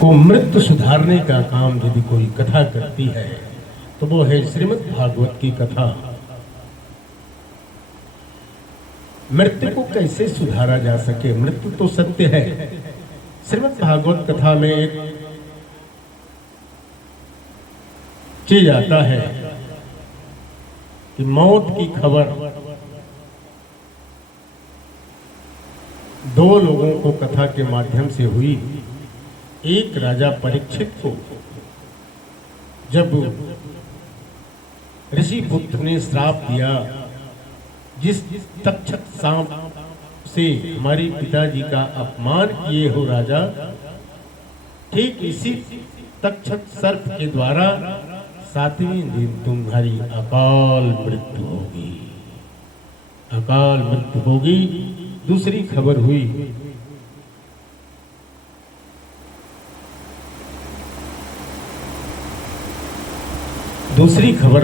को मृत्यु सुधारने का काम यदि कोई कथा करती है तो वो है श्रीमद् भागवत की कथा। मृत्यु को कैसे सुधारा जा सके, मृत्यु तो सत्य है। श्रीमद् भागवत कथा में एक चीज आता है कि मौत की खबर दो लोगों को कथा के माध्यम से हुई। एक राजा परीक्षित को जब ऋषि पुत्र ने श्राप दिया, जिस तक्षक सांप से हमारे पिताजी का अपमान किए हो राजा, ठीक इसी तक्षक सर्प के द्वारा 7वें दिन तुम्हारी अकाल मृत्यु होगी, अकाल मृत्यु होगी। दूसरी खबर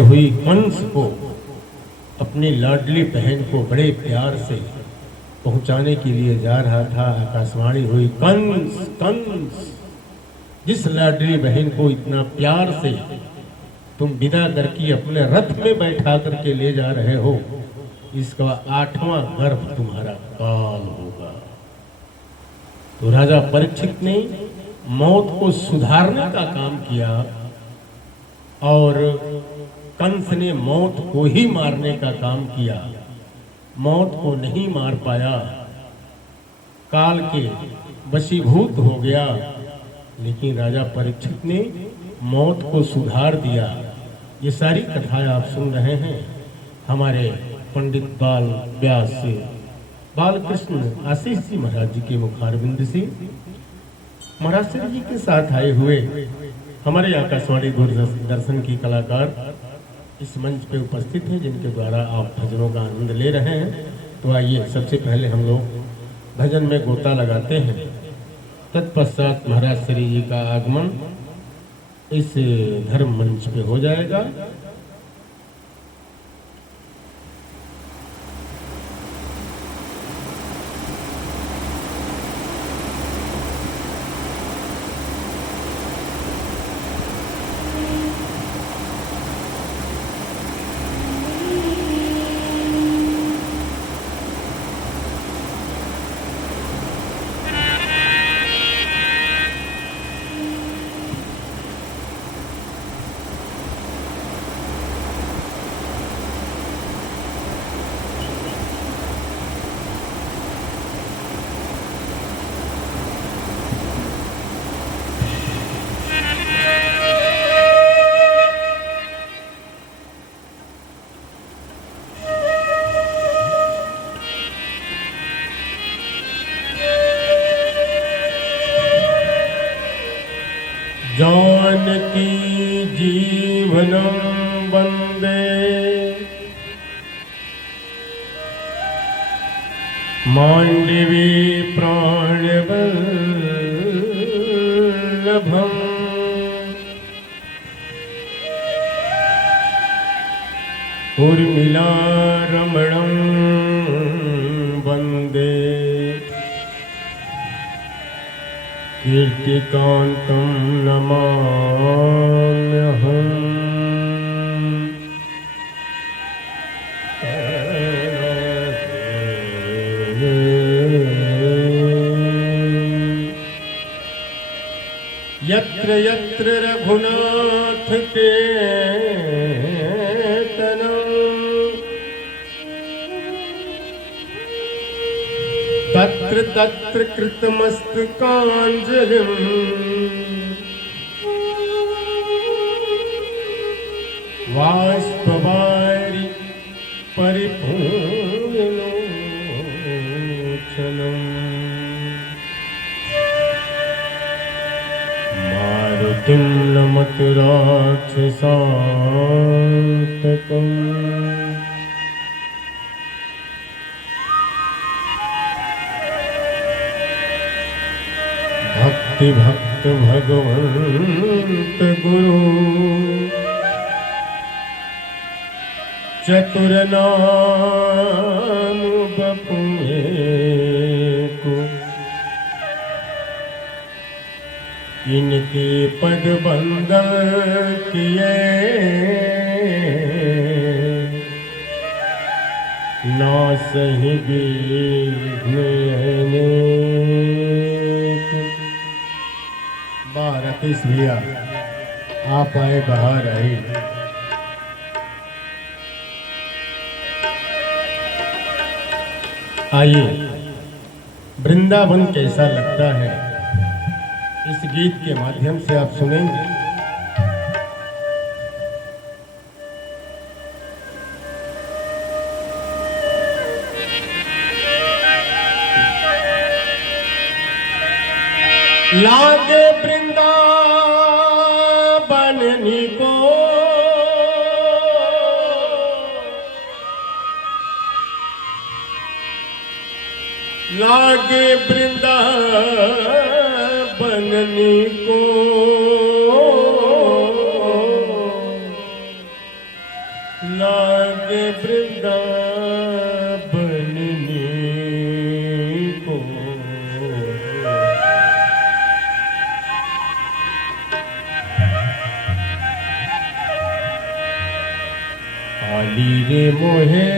हुई कंस को अपनी लाडली बहन को बड़े प्यार से पहुंचाने के लिए जा रहा था। आकाशवाणी हुई, कंस कंस, जिस लाडली बहन को इतना प्यार से तुम विदा करके अपने रथ में बैठा करके ले जा रहे हो, इसका 8वां गर्भ तुम्हारा काल होगा। तो राजा परीक्षित ने मौत को सुधारने का काम किया और कंस ने मौत को ही मारने का काम किया। मौत को नहीं मार पाया, काल के वशीभूत हो गया, लेकिन राजा परीक्षित ने मौत को सुधार दिया। ये सारी कथाएं आप सुन रहे हैं हमारे पंडित बाल व्यास से, बालकृष्ण आशीष जी महाराज जी के मुखारबिंद से। महाराज श्री जी के साथ आए हुए हमारे आकाशवाणी दूरदर्शन की कलाकार इस मंच पे उपस्थित हैं, जिनके द्वारा आप भजनों का आनंद ले रहे हैं। तो आइए सबसे पहले हम लोग भजन में गोता लगाते हैं, तत्पश्चात महाराज श्री जी का आगमन इस धर्म मंच पे हो जाएगा। जानकी जीवनं वन्दे मांडवी प्राणवल्लभम् उर्मिला रमणं वन्दे कीर्तिकान्तं नमाम्यहम्। यत्र यत्र रघुनाथ कीर्तनं तत्र तत्र कृतमस्तकाञ्जलिम् बाष्पवारि परिपूर्णलोचनम् मारुतिं नमत राक्षसान्तकम् भक्ति भक्त भगवंत गुरु चतुर नाम बपुए को इनके पद बंदन किए ना सही राकेश भैया आप आए बाहर आए। आइए वृंदावन कैसा लगता है इस गीत के माध्यम से आप सुनेंगे। लागे वृंदावन को लागे वृंदावन को लागे वृंदावन को आली रे मोहे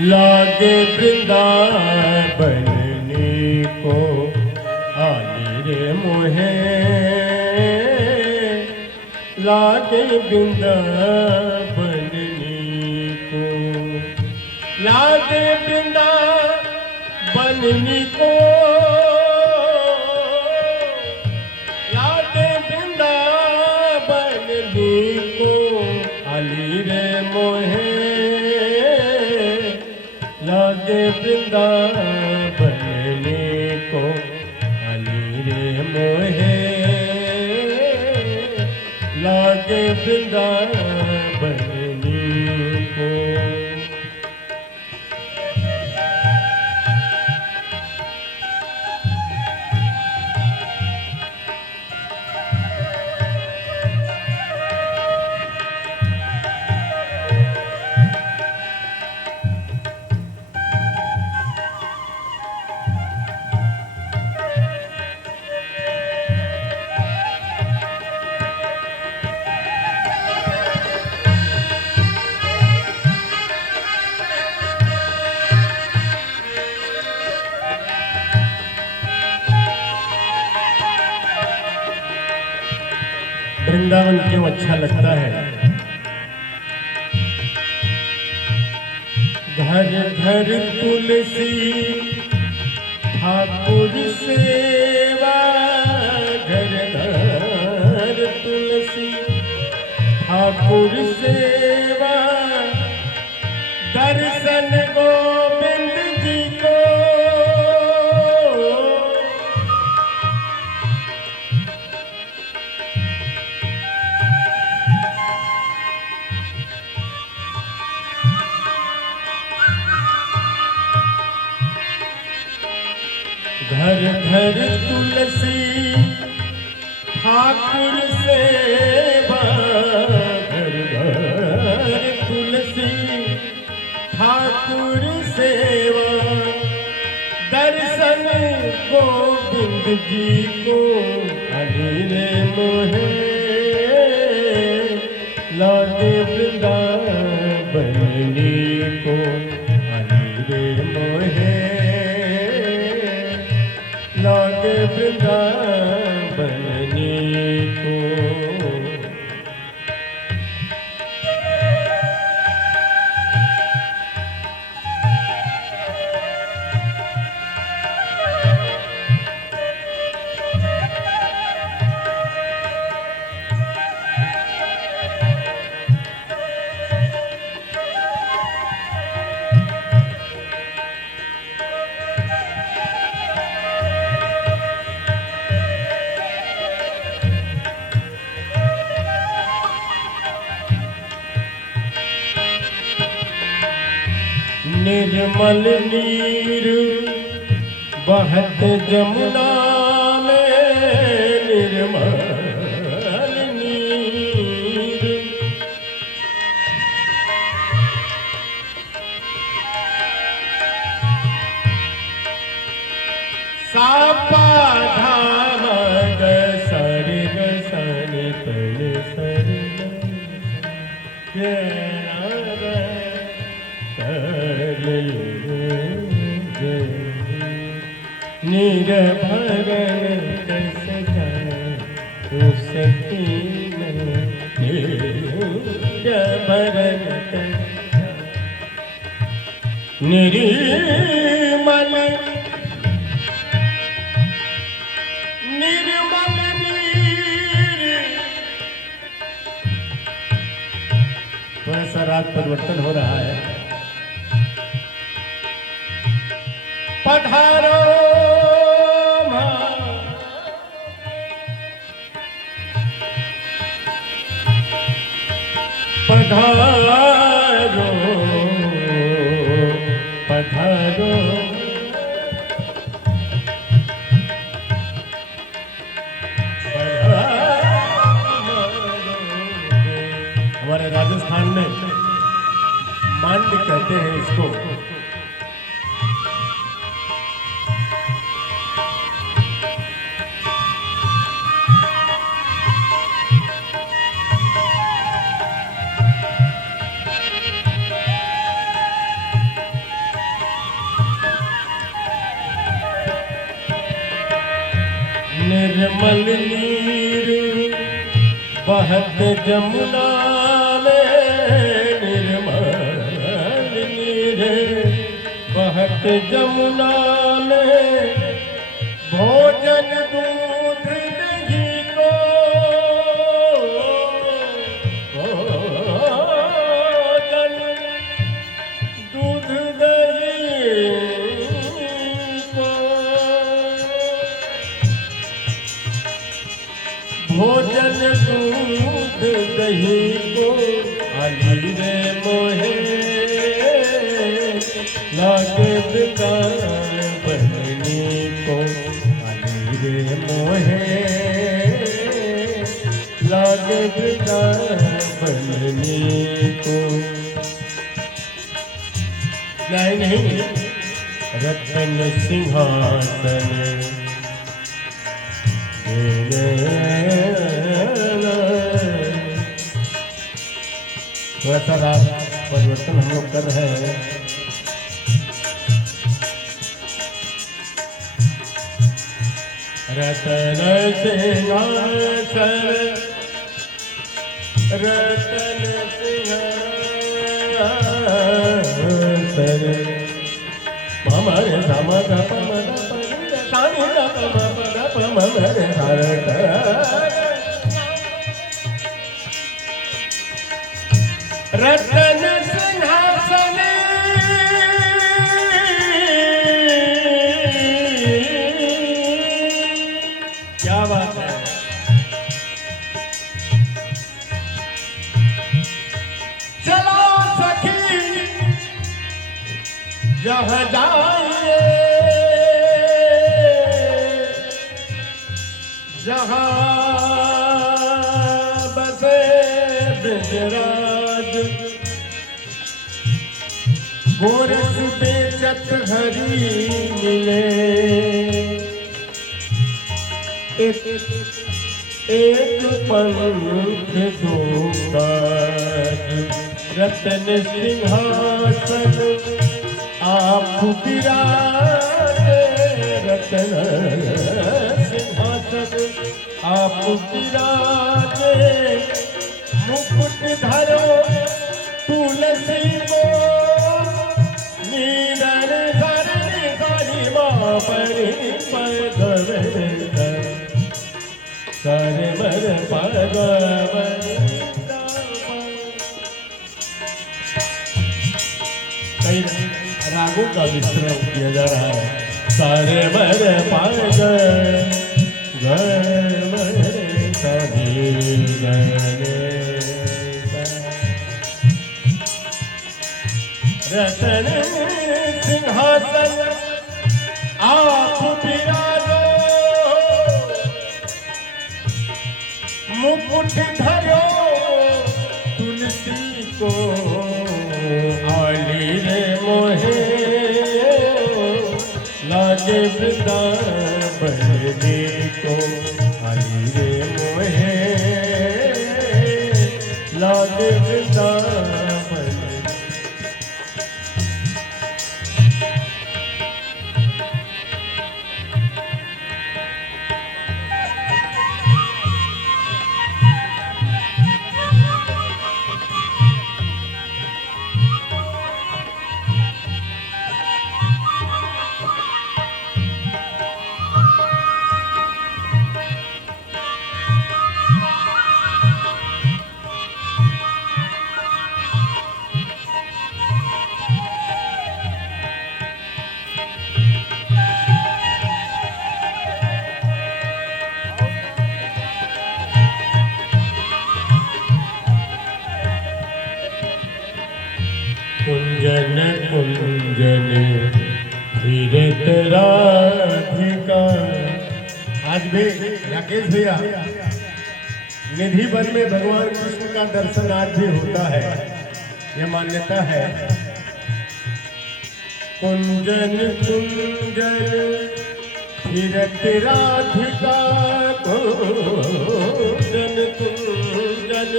लागे वृंदावन को आली रे मोहे लागे वृंदावन को लागे वृंदावन को लागे वृंदावन को आली रे मोहे लागे वृंदावन को आली रे मोहे लागे वृंदावन को। वृंदावन क्यों अच्छा लगता है? घर घर तुलसी ठाकुर सेवा घर घर तुलसी ठाकुर सेवा दर्शन गोविंद जी को घर घर तुलसी ठाकुर सेवा घर घर तुलसी ठाकुर सेवा दर्शन गोविंद जी को आली रे मोहे लागे वृंदावन को आली रे मोहे लागे वृंदावन को। निर्मल नीर बहत जमुना में निर्मल नीर सापा धाम ग सरि ग सनि तनि सरि निर्भरन कस सकी निर्भरन निर्मल निर्मल थोड़ा सा राग परिवर्तन हो रहा है। पधारो पधारो पधारो हमारे राजस्थान में मांड कहते हैं इसको। निर्मल नीर बहत जमुना में, निर्मल नीर बहत जमुना में, भोजन दूध दही को, भोजन दूध दही को, भोजन दूध दही को आली रे मोहे लागे दुकान बहनी को, आली रे मोहे लागे दुकान बहनी को। नहीं रतन सिंहासन थोड़ा सा राग परिवर्तन हम लोग कर रहे हैं। रतन सिंहासन रतन सिंहासन ममर सम ग पम सानि ग पम ग पम रे हरक रतन सिंहासन क्या बात है। चलो सखी जहाँ जाइए, जहाँ बसे ब्रजराज, गोरस बेचत हरी मिले, एक पंख दूंगाज, रतन सिंहासन आप बिराजे, रतन सिंहासन आप बिराजे, मुकुट धरो तुलसी को, नीरर धरणी धरी माँ परी पदवे करे मर पदवन। कई रागों का मिश्रण किया जा रहा है। सारे मर पाग घर मरे सभी गए, रतन सिंहासन आप बिराजो, मुकुट धरो तुलसी को, आली रे मोहे लागे वृंदावन। कुंजन फिरत राधिका। आज भी राकेश भैया निधि वन में भगवान कृष्ण का दर्शन आज भी होता है, ये मान्यता है। कुंजन कुंजन फिरत राधिका, कुंजन कुंजन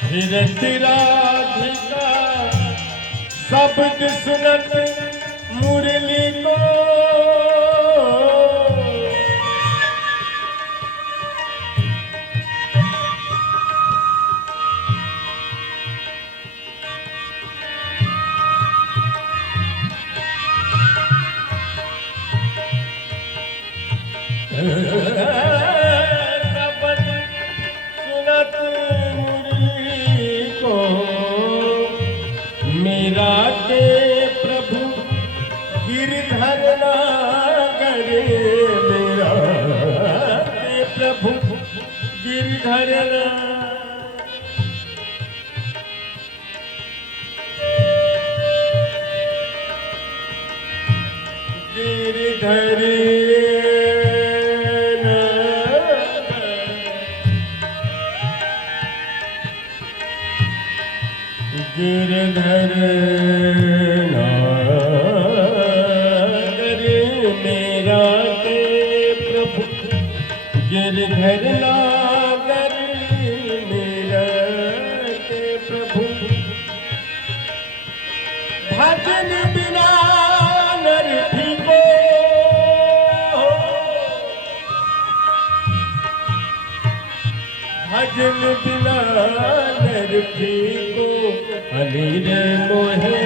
फिरत राधिका, शब्द सुनत मुरली को। शब्द सुनत मुरली को, मेरा के प्रभु गिरधर नागर, मेरा के प्रभु गिरधर गिरधर गिरधर नागर, मेरा के प्रभु गिरधर नागर, मेरा के प्रभु। भजन बिना नर फीको, भजन बिना नर फीको, अलीर मोहे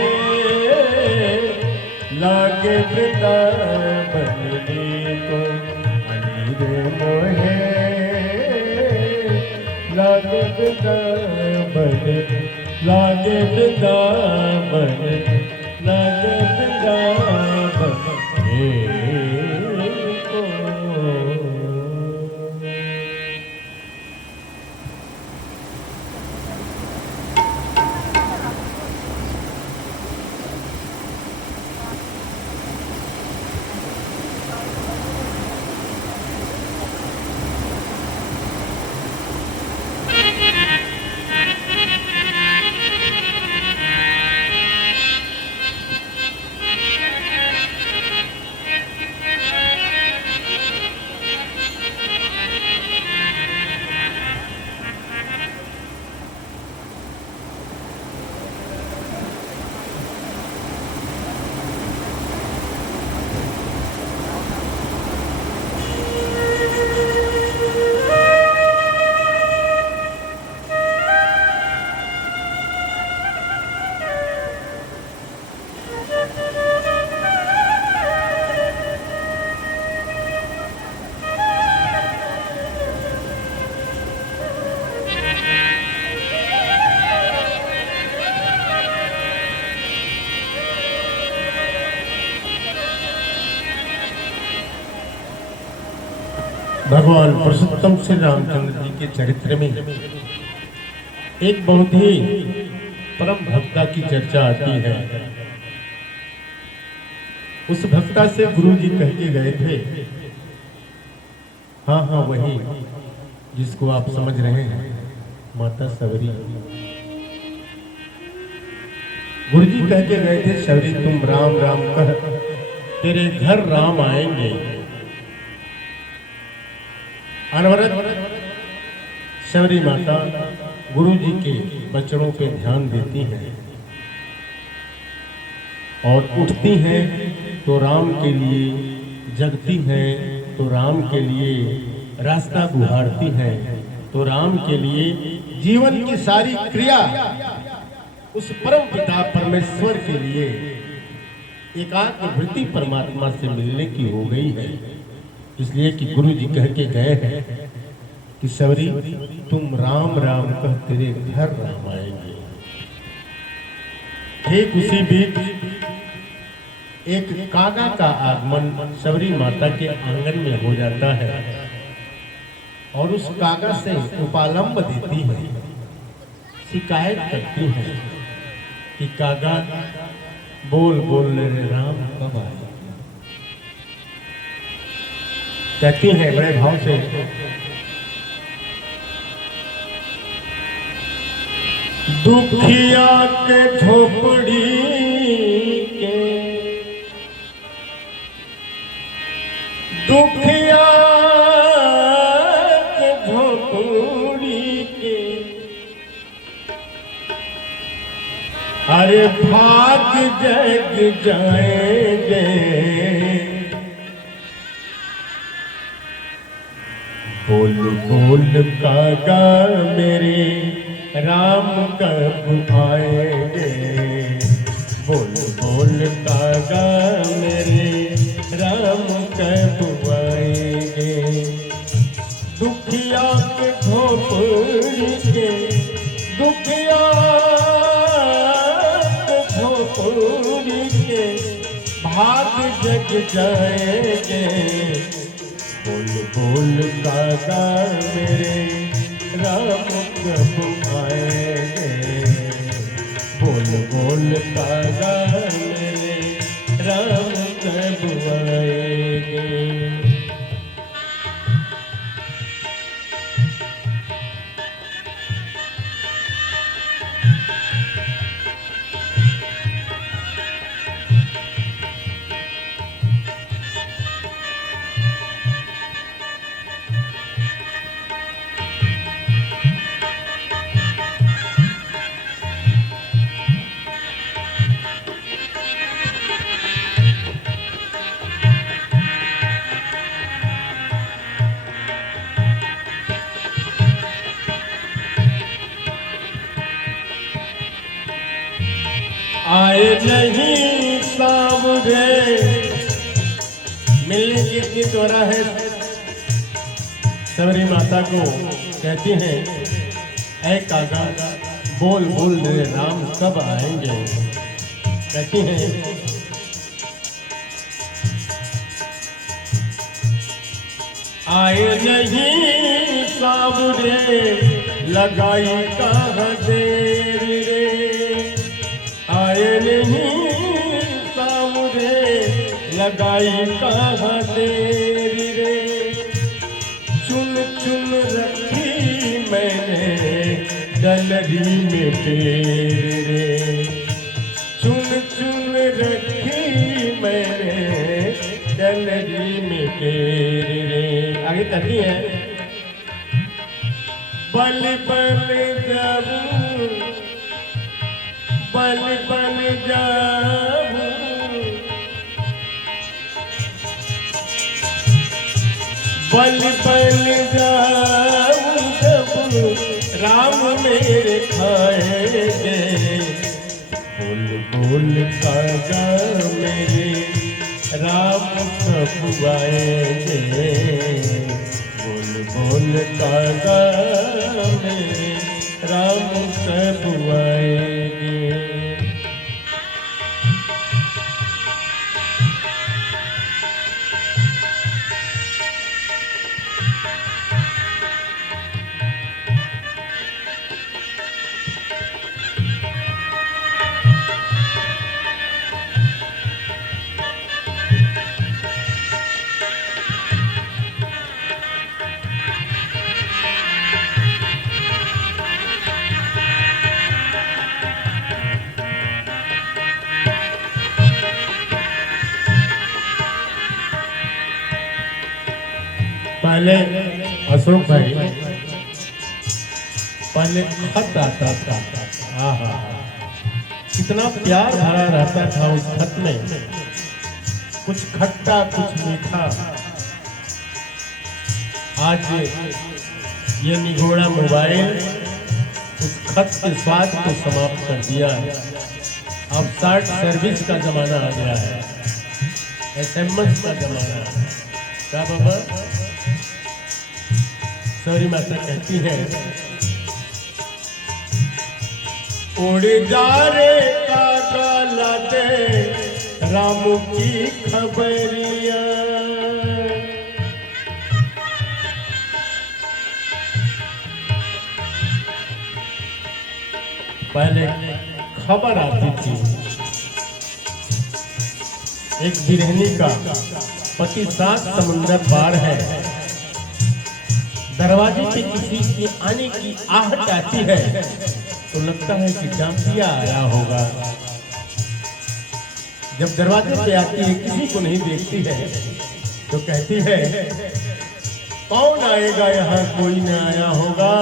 लागे वृंदावन को, अलीर मोहे लागे वृंदावन, लागे वृंदावन, लागे वृंदावन को। भगवान पुरुषोत्तम श्री रामचंद्र जी के चरित्र में एक बहुत ही परम भक्ता की चर्चा आती है। उस भक्ता से गुरु जी कह के गए थे, हाँ हाँ वही जिसको आप समझ रहे हैं, माता सबरी। गुरु जी कह के गए थे, सबरी तुम राम राम कह, तेरे घर राम आएंगे। अनवरत सबरी माता गुरु जी के वचनों पे ध्यान देती हैं और उठती हैं तो राम के लिए, जगती हैं तो राम के लिए, रास्ता गुहारती हैं तो राम के लिए, जीवन की सारी क्रिया उस परम पिता परमेश्वर के लिए एकाग्र वृत्ति परमात्मा से मिलने की हो गई है। इसलिए कि गुरु जी कह के गए हैं कि सबरी तुम राम राम कह, तेरे घर राम आएंगे। ठीक उसी बीच एक कागा का आगमन सबरी माता के आंगन में हो जाता है और उस कागा से उपालंब देती है, शिकायत करती है कि कागा बोल बोल रे राम कब आए। कहती हैं बड़े भाव से, दुखिया के झोपड़ी के, दुखिया के झोपड़ी के, अरे भाग जग जाएंगे, बोल बोल कागा मेरे राम कब आएंगे, बोल बोल कागा मेरे राम कब आएंगे। दुखिया के झोपड़ी के, दुखिया के झोपड़ी के, भाग जग जाएंगे, बोल बोल कागा मेरे राम कब आएंगे, बोल बोल कागा मेरे राम कब आएंगे। आए नहीं सावरे, मिलने की इतनी त्वरा है। सबरी माता को कहती हैं, ऐ कागा बोल बोल रे राम कब आएंगे। कहती हैं, आए नहीं सावरे, लगाई कहाँ देर रे, आए नहीं सावरे, लगाई कहाँ देर रे, चुन चुन रखी मैंने डलरी में पेर रे, चुन चुन रखी मैंने डलरी में पेर रे। आगे कहती है, बल बल जाऊं, बल बल जाऊं, बल बल जाऊं, जब राम मेरे खाएंगे, बोल बोल कागा मेरे राम कब आएंगे, बोल बोल कागा मेरे राम कब आएंगे। पहले अशोक भाई, पहले खत आता था, आहा कितना प्यार भरा रहता था उस खत में, कुछ खट्टा कुछ मीठा। आज ये निगोड़ा मोबाइल उस खत के स्वाद को समाप्त कर दिया है। अब शॉर्ट सर्विस का जमाना आ गया है, SMS का जमाना है। क्या बाबा? सॉरी माता कहती है, उड़ जा रे कागा लाते राम की खबरिया, पहले खबर आती थी एक बिरहनी का पति 7 समुंदर पार है, दरवाजे पे किसी के आने की आहट आती है तो लगता है कि डाकिया आया होगा। जब दरवाजे पे आती है, किसी को नहीं देखती है तो कहती है कौन आएगा, यहाँ कोई न आया होगा,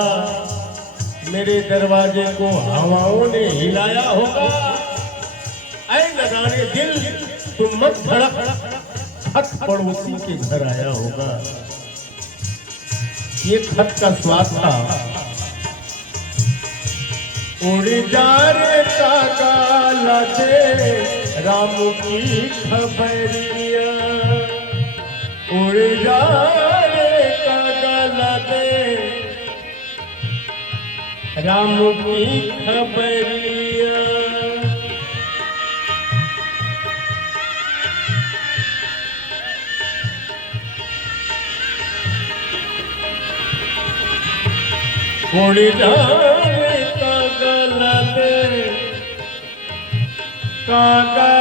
मेरे दरवाजे को हवाओं ने हिलाया होगा। ऐ लगाने दिल तुम मत धड़क, खत पड़ोसी के घर आया होगा। ये खत का स्वाद था, उड़ जा रे कागा दे राम की खबरिया, उड़ जा रे कागा दे राम की खबरिया। उड़ जा रे कागा दे कागा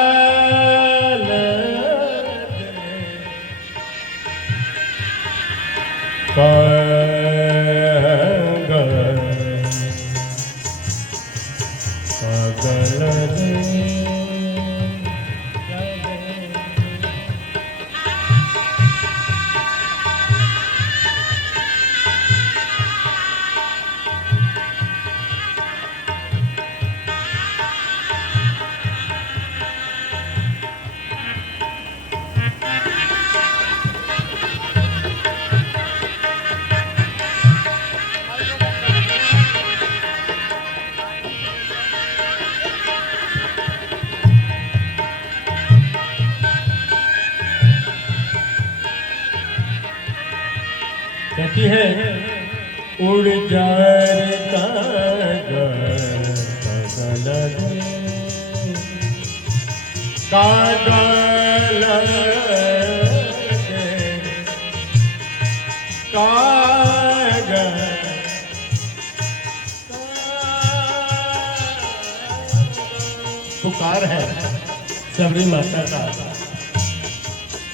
कहती है उड़ जा रे कागा पुकार है सबरी माता का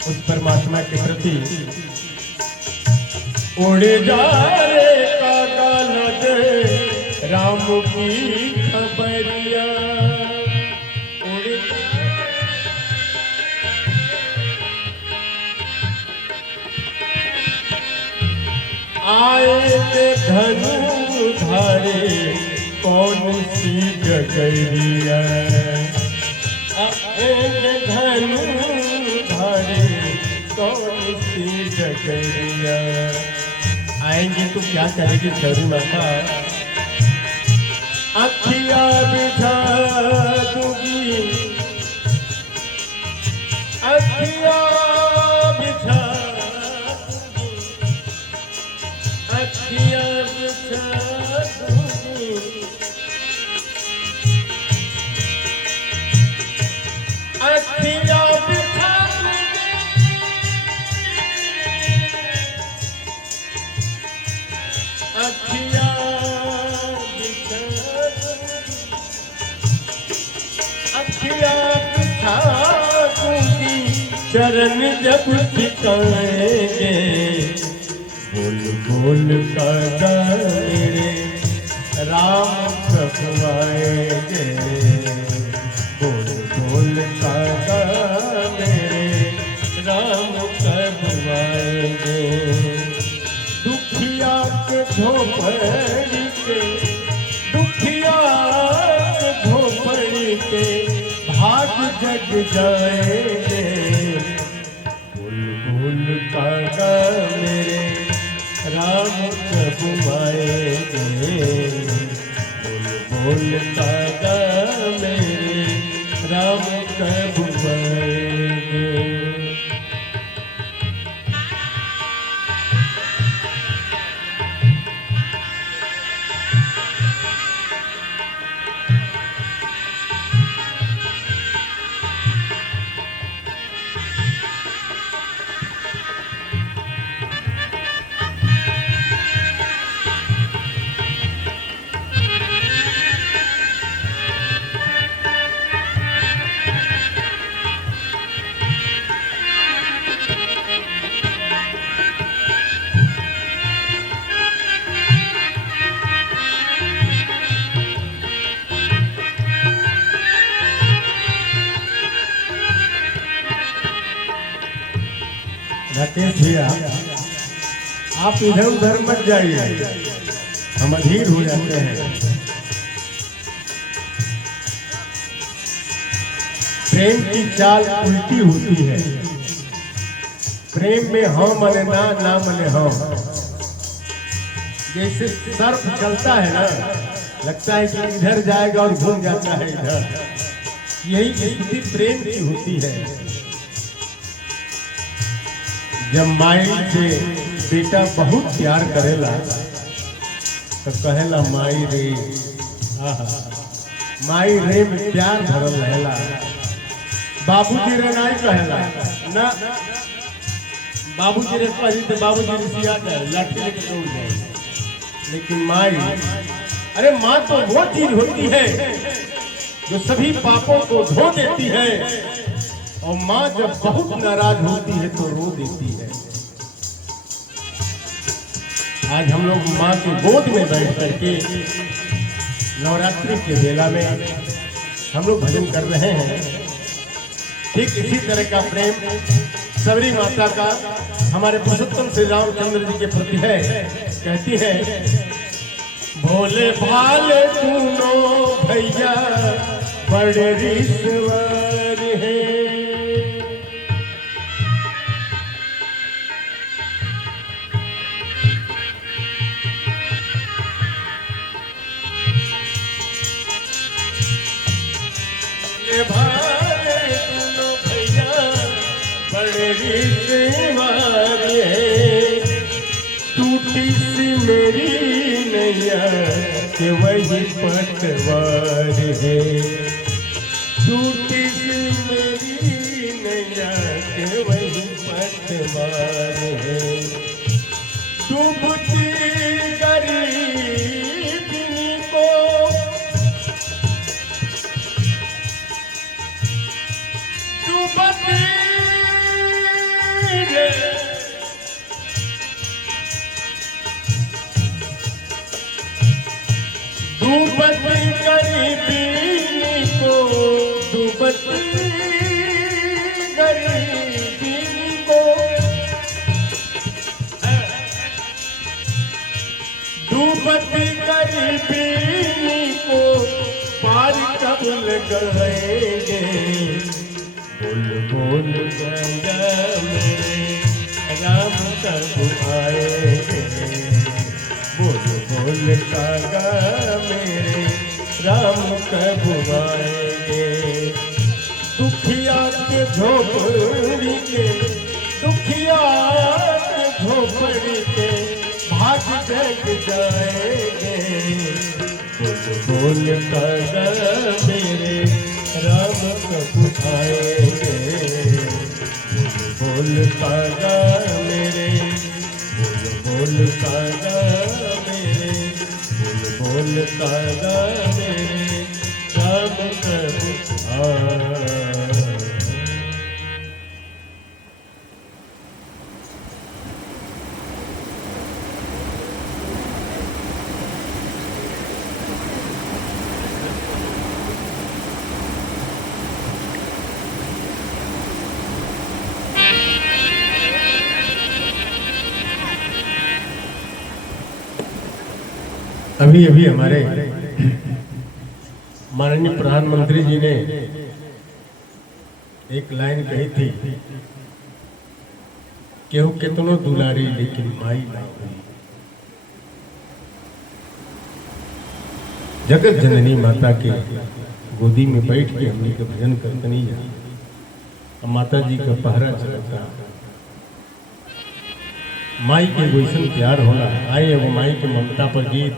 उस परमात्मा के प्रति। उड़ जा रे कागा दे राम की खबरिया, उड़ आए थे धनु धारे कौन सी डगरिया, आए धनु धारे कौन सी डगरिया। आएंगे तो क्या करेगी शबरी माता, अखियाँ बिठा दूंगी, अखियाँ बिठा दूंगी, अखियाँ बिठा दूंगी, अखियाँ बिठा चरण जब टिकाएंगे, बोल बोल कागा मेरे राम कब आएंगे, बोल बोल कागा मेरे राम कब आएंगे। दुखिया के झोपड़ी के, दुखिया के झोपड़ी के भाग जग जाएंगे, बुलबुल कागा मेरे राम कब आएंगे, बुलबुल कागा मेरे राम कब आएंगे। राकेश भैया आप इधर उधर मत जाइए, हम अधीर हो जाते हैं। प्रेम की चाल उल्टी होती है, प्रेम में हाँ मने ना, ना मने हाँ। जैसे सर्प चलता है ना, लगता है कि इधर जाएगा और घूम जाता है इधर, यही स्थिति प्रेम की होती है। जब माई से बेटा बहुत प्यार करेला तो कहेला माई रे, माई रे में प्यार भरल रहेला। बाबूजी रे नहीं कहेला ना, बाबूजी रे कही तो बाबूजी रिसिया जाए, लाठी लेके दौड़ जाए। लेकिन माई, अरे माँ तो वो चीज होती है जो सभी पापों को धो देती है, और माँ जब बहुत नाराज होती है तो रो देती है। आज हम लोग माँ की गोद में बैठ करके नवरात्रि के मेला में हम लोग भजन कर रहे हैं। ठीक इसी तरह का प्रेम सबरी माता का हमारे पुरुषोत्तम श्री रामचंद्र जी के प्रति है। कहती है, भोले भाले सुनो भैया बड़े ईश्वर है, भाले सुनो भैया बड़े ईश्वर है, टूटी सी मेरी नैया के वही पतवार है, टूटी सी मेरी नैया के वही पतवार है, डूबती गरीबनी को डूबती डूबती गरीबी को, डूबती गरीबी को, डूबती गरीबी को पार कब लगाएंगे, बोल बोल गंगा मेरे राम कब आएंगे, बोल बोल कागा मेरे राम कब आएंगे, दुखिया के झोपड़ी के, दुखिया के झोपड़ी के भाग जग जाएंगे, बोल बोल कागा मेरे राम कब आएंगे, बोल बोल कागा मेरे, बोल कागा मेरे, बोल कागा मेरे राम कब आए। अभी अभी हमारे माननीय प्रधानमंत्री जी ने एक लाइन कही थी, केहू कितनो दुलारी लेकिन माई ना हुई। जगत जननी माता के गोदी में बैठ के हमने के भजन करतनी जा, माता जी का पहरा चलता, माई के वैसन प्यार होला। आए वो माई के ममता पर गीत।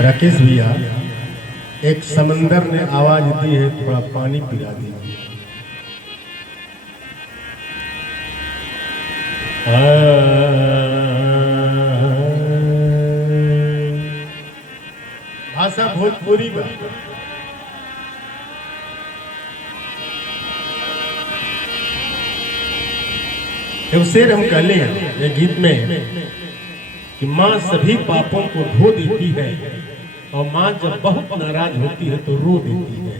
राकेश भैया, एक समंदर ने आवाज दी है, थोड़ा पानी पिला दीजिए। भाषा भोजपुरी एक शेर हम कहले हैं ये गीत में कि माँ सभी पापों को धो देती है और माँ जब बहुत नाराज होती है तो रो देती है।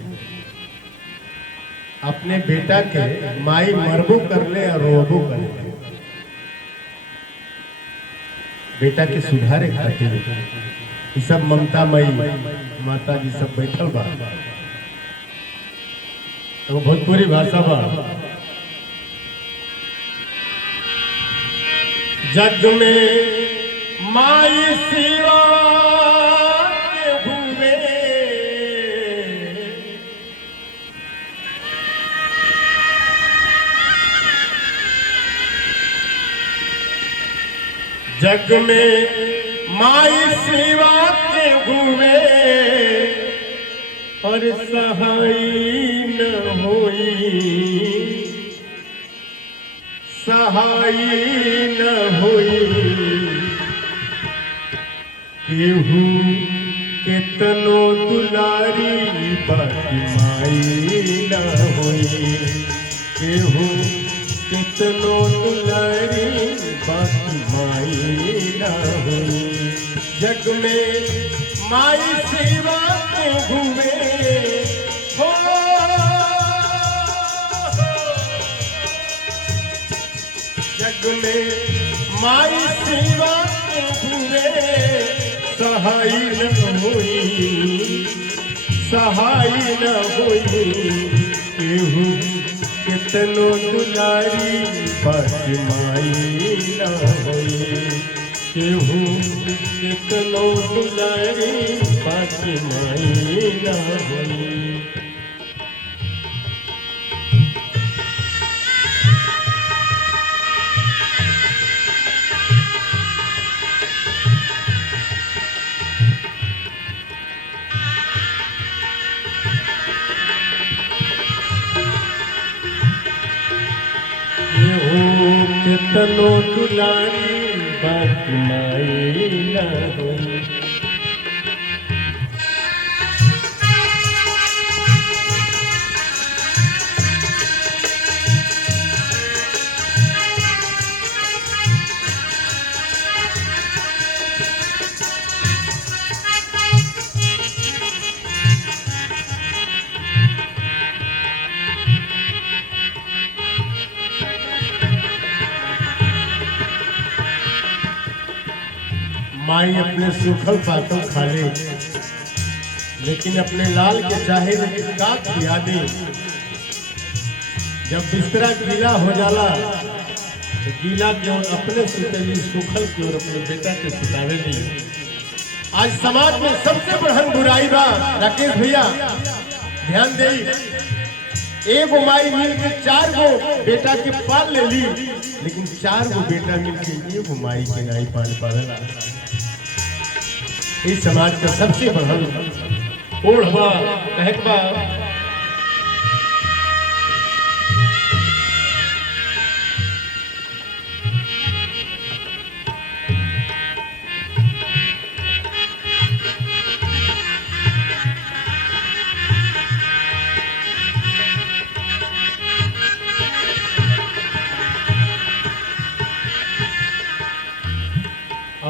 अपने बेटा के माई मरबो कर ले और रोबो कर ले, बेटा के सुधारे खातिर ये सब ममता मई माता जी सब बैठल बा। तो भोजपुरी भाषा बा, जग में माई सिवा के हुए, जग में माई सिवा के हुए और सहाय न होई, सहाय न होई, केहू केतनो दुलारी बाकी माई न होई, केहू केतनो दुलारी बाकी माई न होई। जग में माई सेवा के हुए हो, जग में माई सेवा के हुए सहाय न होई, सहाय न होई, केहू कितनो दुलारी बाकी माई न होई, केहू कितनो दुलारी बाकी माई न होई। कितनो दुलारी बाकी माई न होई। माई अपने सूखल पातल खा ले, लेकिन अपने लाल के चाहे लेकिन का खिया दे। जब बिस्तरा गीला हो जाला तो गीला की ओर अपने सुतेली, सूखल की ओर अपने बेटा के सुतावेली। आज समाज में सबसे बड़हन बुराई बा राकेश भैया, ध्यान दे। एगो माई मिल के 4 गो बेटा के पाल ले ली, लेकिन 4 गो बेटा मिल के एगो माई के नहीं पाल पावेला। इस समाज का सबसे बड़हन ओढ़वा कहकवा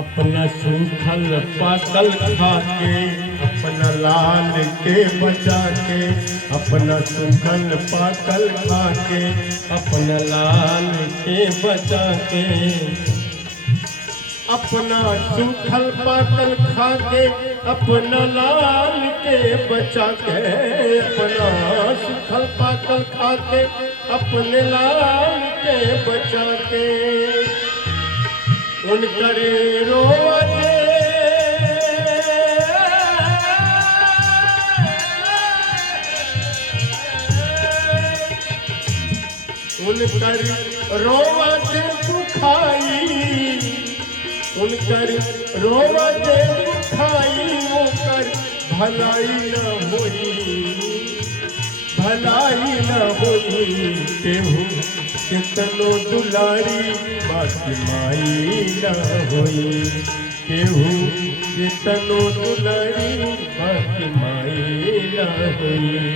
अपना सूखल पाकल खा के, अपना लाल के बचा के, अपना सूखल पाकल खा के, अपना लाल के बचा के, अपना सूखल पाकल खा के, अपना लाल के बचा के, अपना सूखल पाकल खा के, अपने लाल के बचा के, उनकरे रोवते उनकर रोवते दुखाई, उनकर रोवते दुखाई, उनकर भलाई न होई, भलाई न होई, केहू कितनो दुलारी बाकी माई न होई, केहू कितनो दुलारी बाकी माई न होई।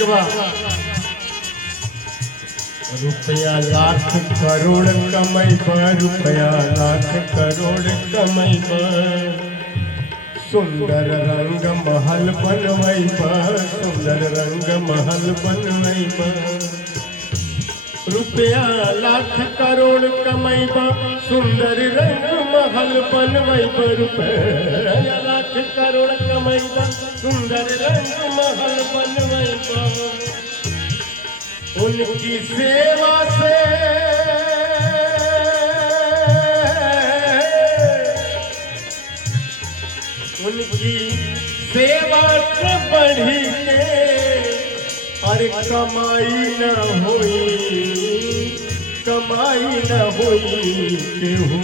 लगवा रुपया लाख करोड़ कमाई पर, रुपया लाख करोड़ कमाई पर, सुंदर रंग महल बनवाई पर, सुंदर रंग महल बनवाई पर। रुपया लाख करोड़ कमाई पर, सुंदर रंग महल बनवाई पर। रुपया लाख करोड़ कमाई पर, सुंदर रंग महल बनवाई पर। उनकी सेवा से उनकी सेवा से बढ़ी के अरे कमाई न हुई, कमाई न हुई। केहू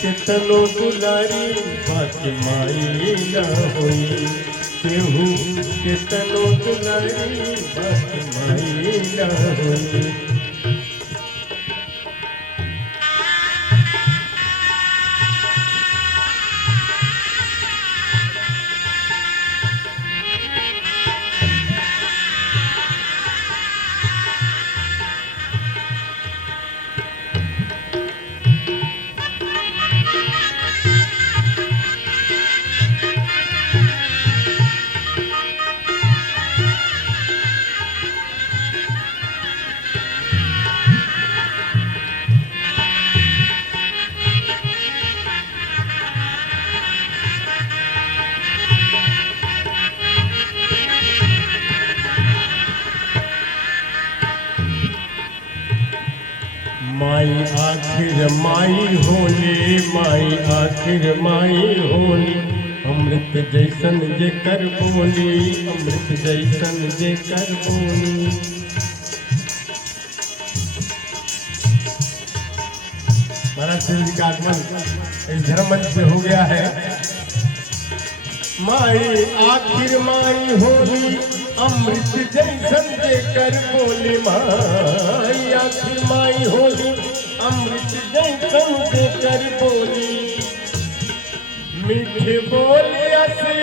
कितनो दुलारी बाकी माई न हुई, केहू कितनो दुलारी बाकी माई न हुई। माई आखिर माई होली, माई आखिर माई होली। अमृत जैसन जे कर बोली, अमृत जैसन जे कर बोली। महाराज शिव जी का आगमन इस धर्म मंच से हो गया है। माई आखिर माई होली, अमृत जैसन जे कर बोली। माई आखिर माई होली, अमृत जैसन जे कर बोली। मीठी बोली असी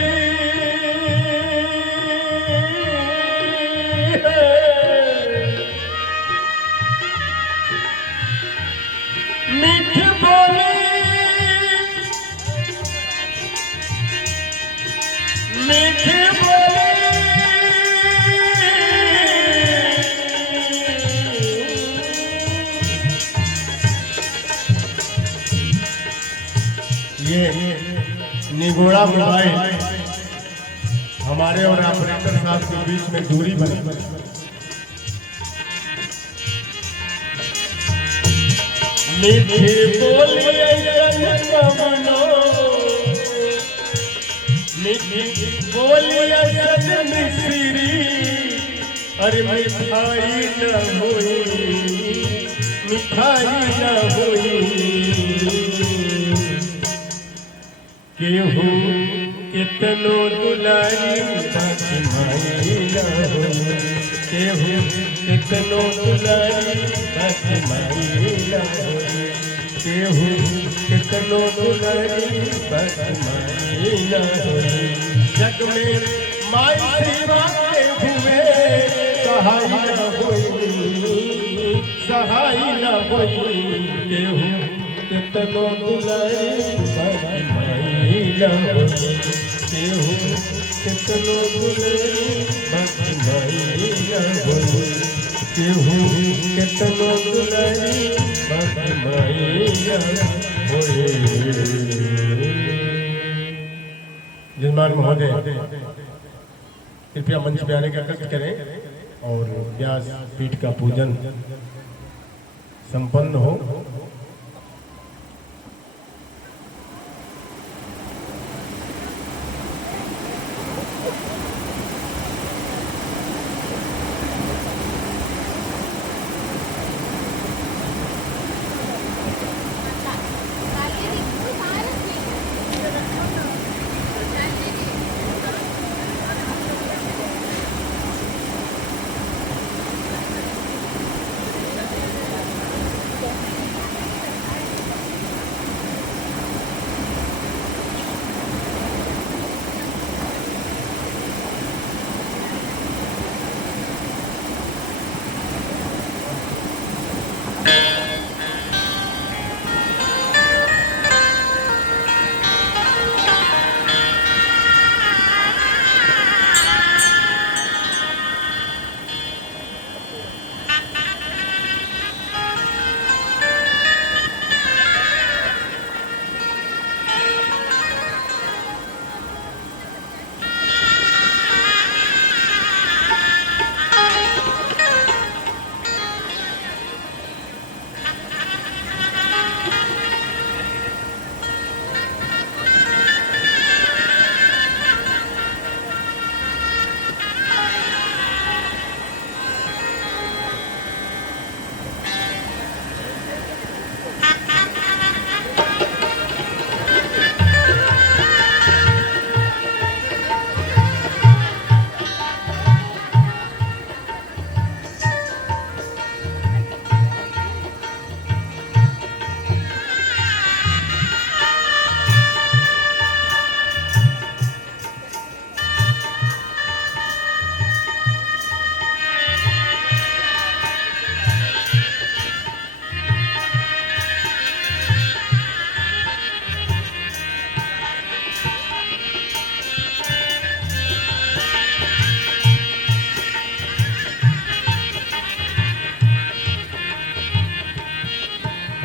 मीठी बोली, मीठी बोली। ये निगोड़ा मोबाइल हमारे और ऑपरेटर साहब के बीच में दूरी बनी। मीठी बोली मीठी बोली मिश्री, अरे मिठाई न हुई, मिठाई न हुई। केहू कितनो दुलारी बाकी माई न हुई, केहू कितनो दुलारी बाकी माई न हुई, केहू कितनो दुलारी बाकी माई न हुई। जग में माई सेवा के हुए सहाय न हुई, सहाय न हुई। केहू कितनो दुलारी बाकी माई न हुई, केहू कितनो दुलारी बाकी माई न हुई, केहू कितनो दुलारी बाकी माई न हुई। जजमान महोदय कृपया मंच पे आने का कष्ट करें और व्यास पीठ का पूजन संपन्न हो।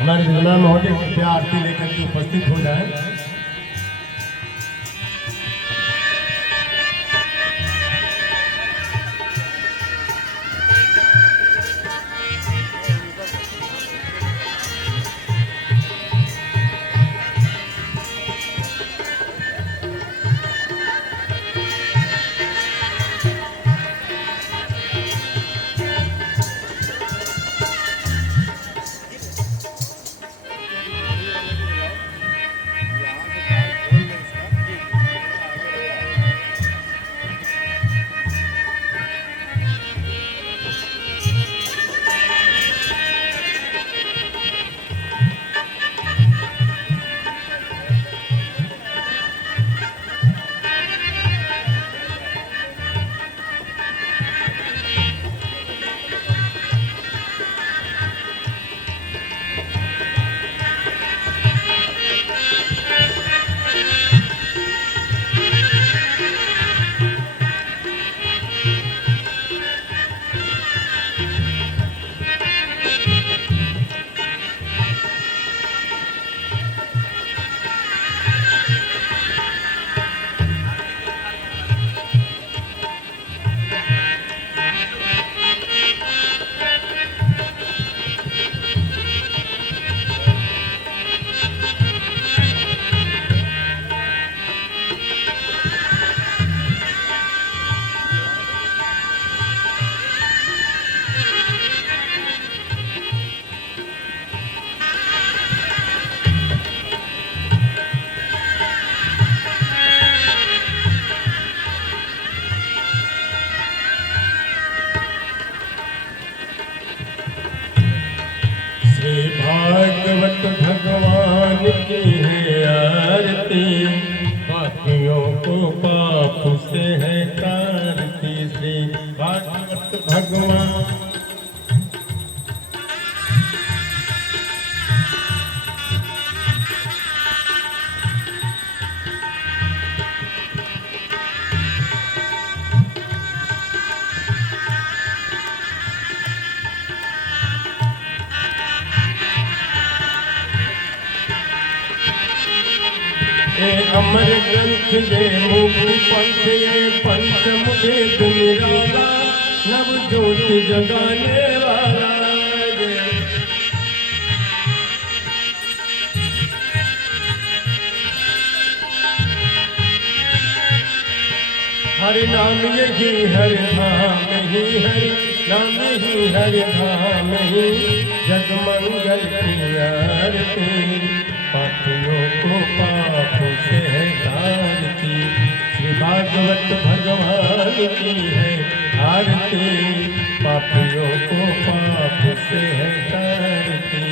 हमारे विद्वान महोदय कृपया आरती लेकर के उपस्थित हो जाए। भागवत भगवान की है आरती, पापियों को पाप से है तारती। श्री भागवत भगवान अमर ग्रंथ ये मुक्ति पंथ ये पंचम वेद निराला, नव ज्योति जगाने वाला। हरि नाम यही हरि धाम ही, हरि नाम ही हरि धाम ही, जगमंगल की आरती, पापियों को पाप से है तारती। श्री भागवत भगवान की है आरती, पापियों को पाप से है तारती।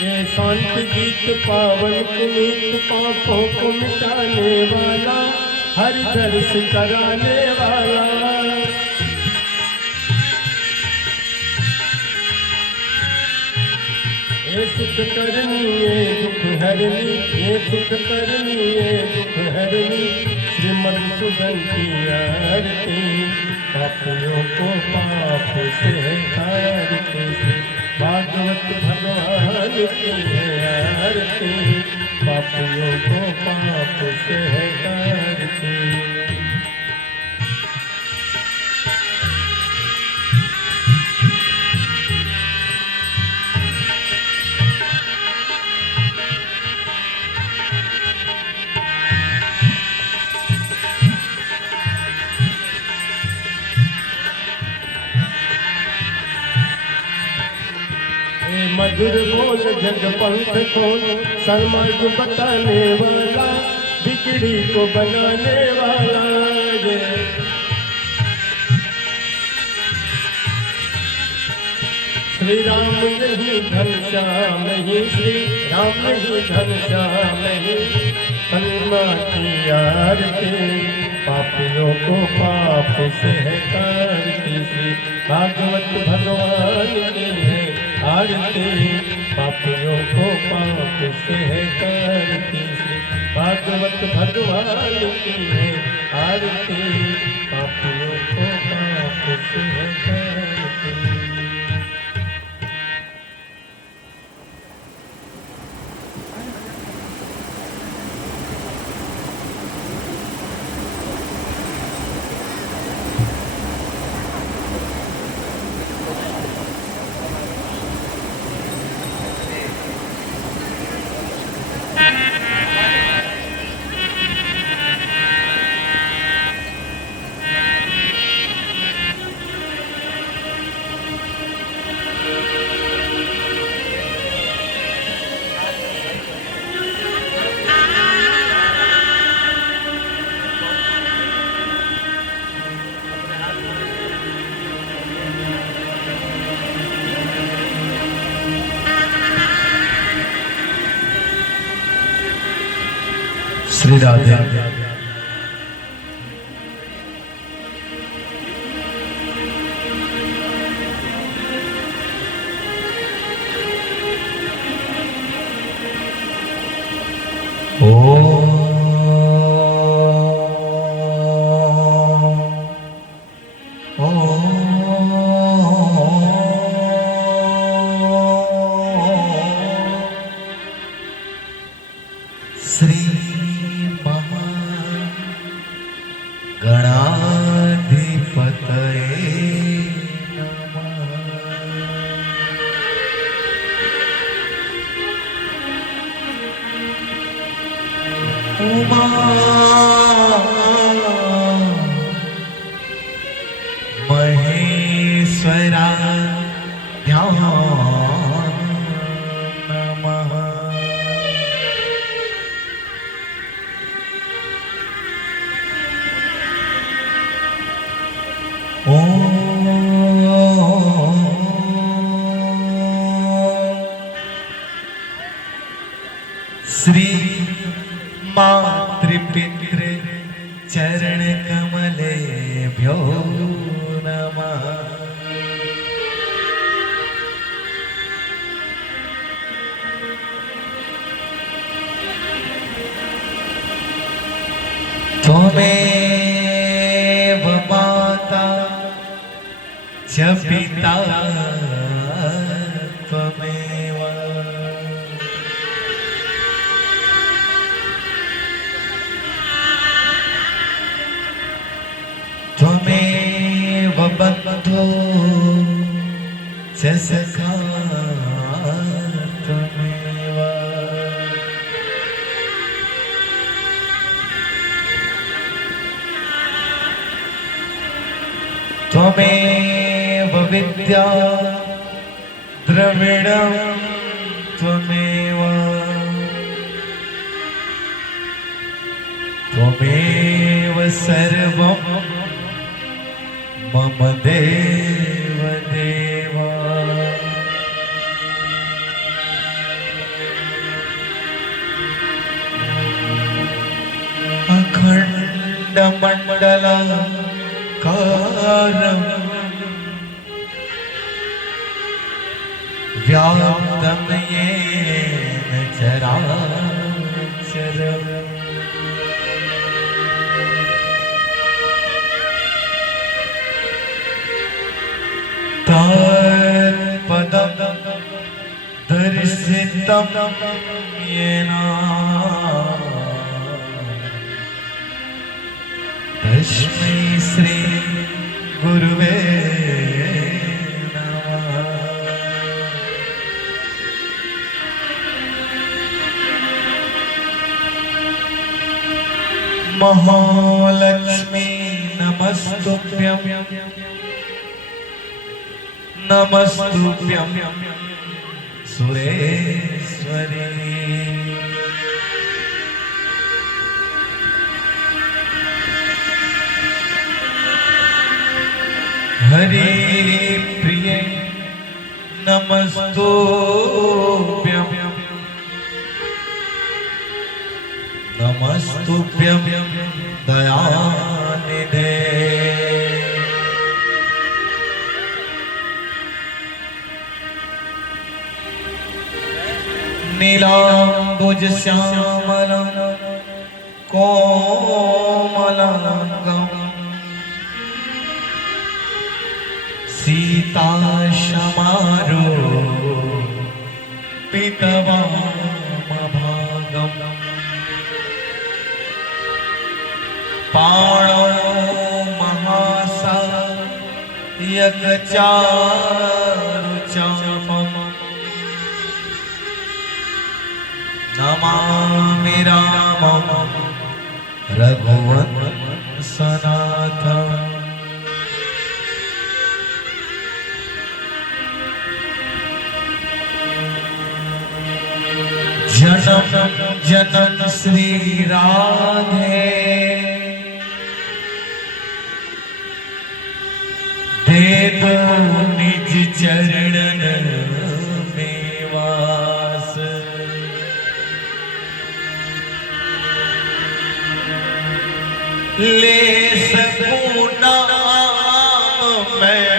ये शांत गीत पावन पुनीत, पापों को मिटाने वाला, हर दर्श कराने वाला। ये सुख करनी ये दुख हरनी, ये सुख करनी ये दुख हरनी, श्रीमद्सुदन की आरती, पापियों को पाप से तारती। भागवत भगवान की है आरती, पापियों को पाप से है तारती। मधुर बोल जग पंथ खोल, सन्मार्ग बताने वाला, बिगड़ी को बनाने वाला। श्री राम नहीं घनश्याम नहीं, श्री राम नहीं घनश्याम नहीं, हनुमान की आरती, पापियों को पाप से है तारती। श्री भागवत भगवान की है आरती, पापियों को पाप से है करती, भागवत भगवान की है आरती, पापियों को पाप से है करती। श्री राधे। श्री गणाधिपतये नमः। उमा महेश्वरा नमः। श्री मातृपितृ चरण कमलेभ्यो नमः। त्वमेव माता च पिता त्वमेव त्वमेव बन्धो च सखा त्वमेव त्वमेव विद्या द्रविणं त्वमेव त्वमेव सर्वं मम देव देव। अखण्डमण्डलाकारं व्याप्तं येन चराचरम् तत्पदं दर्शितं येन तस्मै श्री गुरुवे नमः। महालक्ष्मी नमस्तुभ्यं नमस्तुभ्यं सुरेश्वरी। हरि प्रिय नमस्तुभ्यं नमस्तुभ्यं दयानिधे। नीलाम्बुज श्यामलं कोमलांगं सीताशमारोपितवामभागं पाणौ महासायकचारुचापम् नमामि रामं रघुवंशनाथम् जनम जनम श्री राधे दे दो निज चरणन में वास ले सकूं नाम मैं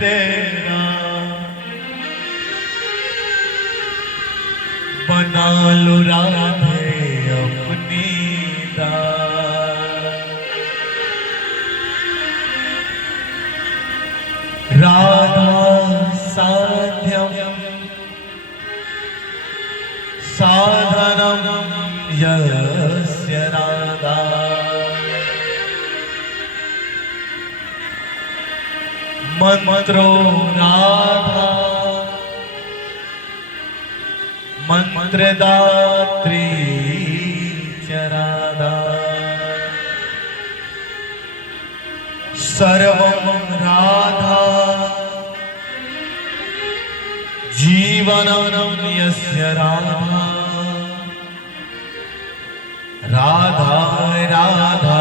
तेरा बना लो राधे अपनी दास राधा साध्यम साधनम यस्य राधा मंत्रो राधा मंत्रदात्री च राधा सर्वं राधा जीवनं यस्य राधा राधा राधा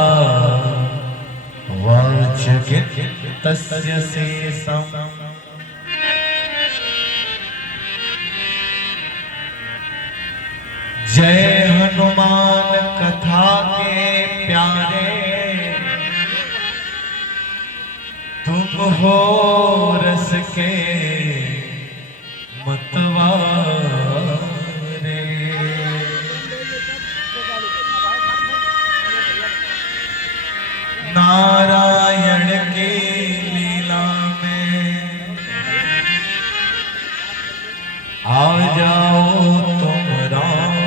वाचकित्तस्य शेषम् जय हनुमान कथा के प्यारे तुम हो रस के मतवारे नारायण की लीला में आ जाओ तुम राम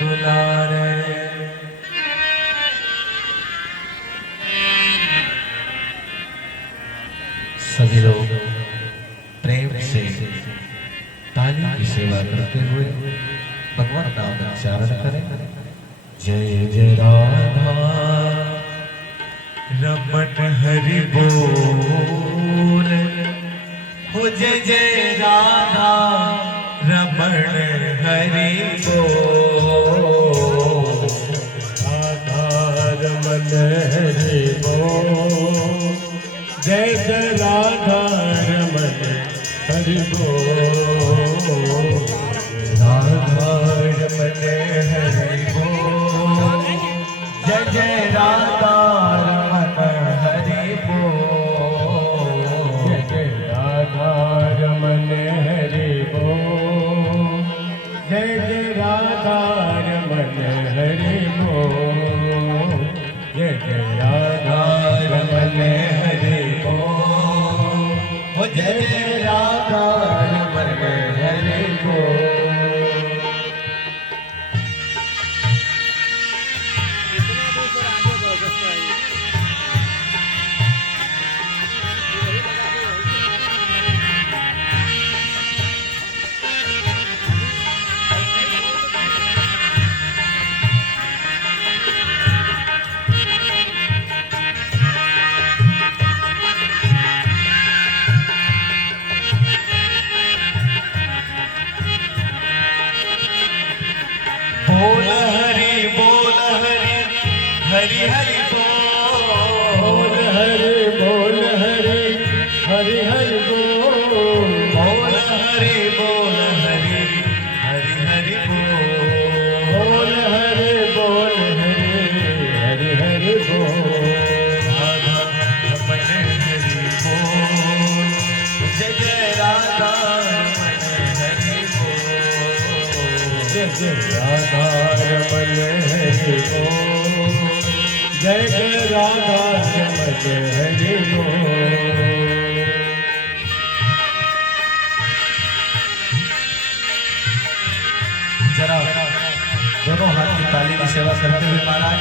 दुलारे सभी लोग प्रेम से ताली की सेवा करते हुए भगवान नाम उच्चारण करें। जय जय राधा रमण हरि बोल हो जय जय राधा रमण हरि बोल राधा रमन हरि बोल जय जय राधा रमन हरि बोल राधा रमण हरि बोल जय जय राधा रमण हरि बोल जय जय राधा रमन हरि बोल जय जय राधा रमन हरि बोल जय जय राधा रमन हरि बोल जय जय राधा रमण हरि बोल बोल हरि हरि हरि बोल बोल हरि हरि हरि बोल बोल हरि हरि हरि बोल बोल हरि हरि हरि बोल राधा रमण हरि बोल जय जय राधा रमण हरि बोल जय राधा रमन हरि बोल, जय जय राधा रमन हरि बोल। जरा दोनों हाथ की ताली की सेवा करते हुए महाराज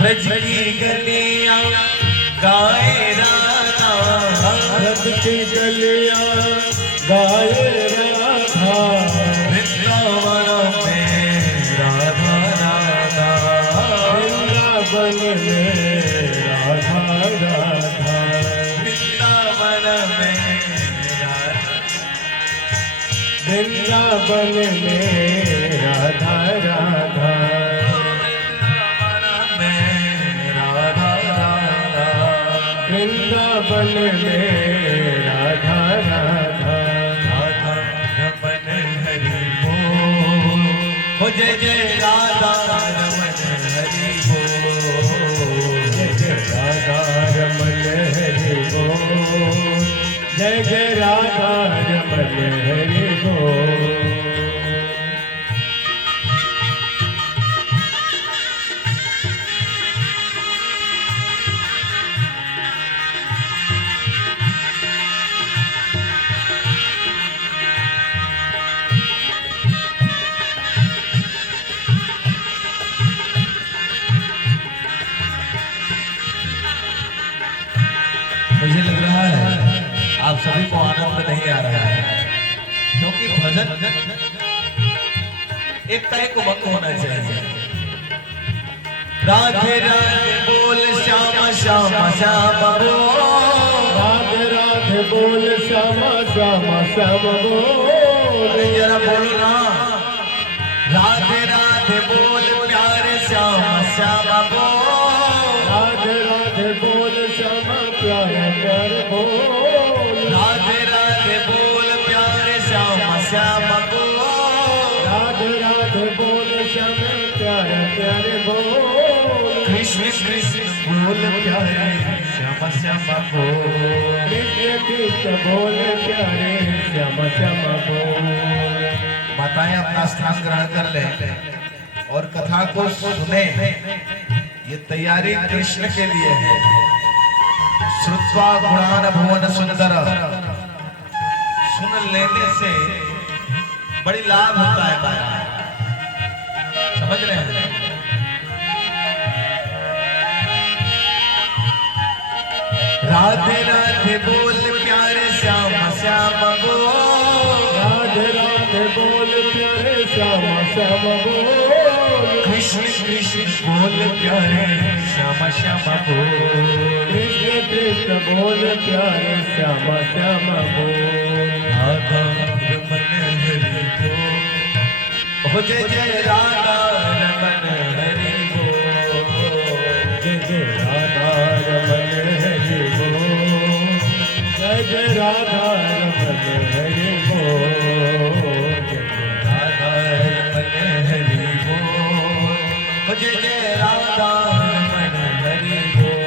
ब्रज की गलियां गाए राधा, ब्रज की गलियां गाए राधा, वृंदावन में राधा राधा, वृंदावन में राधा राधा, वृंदावन में राधा, वृंदावन में राधा राधा, वृंदावन में राधा राधा, राधा रमन हरि बोल, हो जय जय राधा रमन हरि बोल, जय जय राधा रमन हरि बोल, जय जय राधा रमन हरि बोल। मुझे लग रहा है आप सभी को आनंद नहीं आ रहा है, क्योंकि भजन एक टाइप को वक्त होना चाहिए। राधे राधे बोल श्याम श्याम श्याम बोल, राधे राधे बोल श्यामा श्यामा श्याम बोल, अरे जरा बोलो ना, राधे राधे बोल प्यारे श्याम श्याम बोल, राधे राधे बोल श्यामा प्यारा प्यार बोल, राधे राधे बोल प्यारे श्याम श्याम बोल, राधे राधे बोल श्यामा प्यारा प्यार बोल, कृष्ण कृष्ण बोल प्यारे श्याम श्याम बोल, कृष्ण कृष्ण बोल प्यारे श्यामा श्यामा बोल। माताएं अपना स्थान ग्रहण कर ले और कथा को सुने। ये तैयारी कृष्ण के लिए है। श्रुत्वा गुणान भुवन सुंदर, सुन लेने से बड़ी लाभ होता है महाराज, समझ रहे हैं? राधे राधे बोल प्यारे श्याम श्याम बोल, राधे राधे बोल प्यारे श्यामा श्याम बोल, कृष्ण कृष्ण बोल प्यारे श्याम श्याम बोल, कृष्ण कृष्ण बोल प्यारे श्यामा श्यामा बोल, राधा रमन हरि बोल, हो जय जय राधा रमन हरि बोल, जय जय राधा रमन हरि बोल, जय जय राधा रमन हरि बोल, राधा रमन हरि बोल, हो जय जय राधा रमन हरि बोल,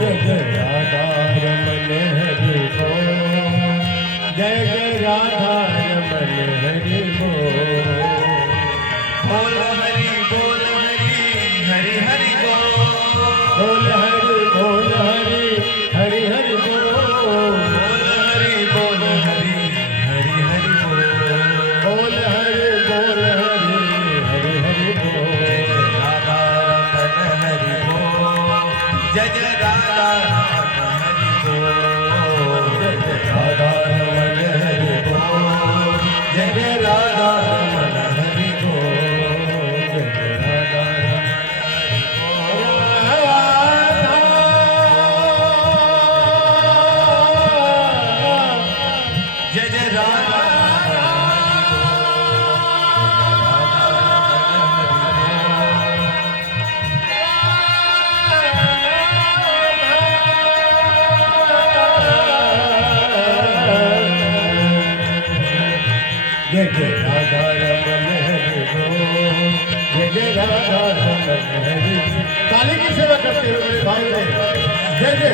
जय जय राधा रमन हरि बोल, जय जय राधा रमन हरि बोल। बोल हरि हरि हरि बोल, बोल हरि हरि हरि बोल, बोल हरि हरि हरि बोल, बोल हरि हरि हरि हरि बोल, राधा राधा रमन हरि। काली की सेवा करते हुए मेरे भाई ने जय जय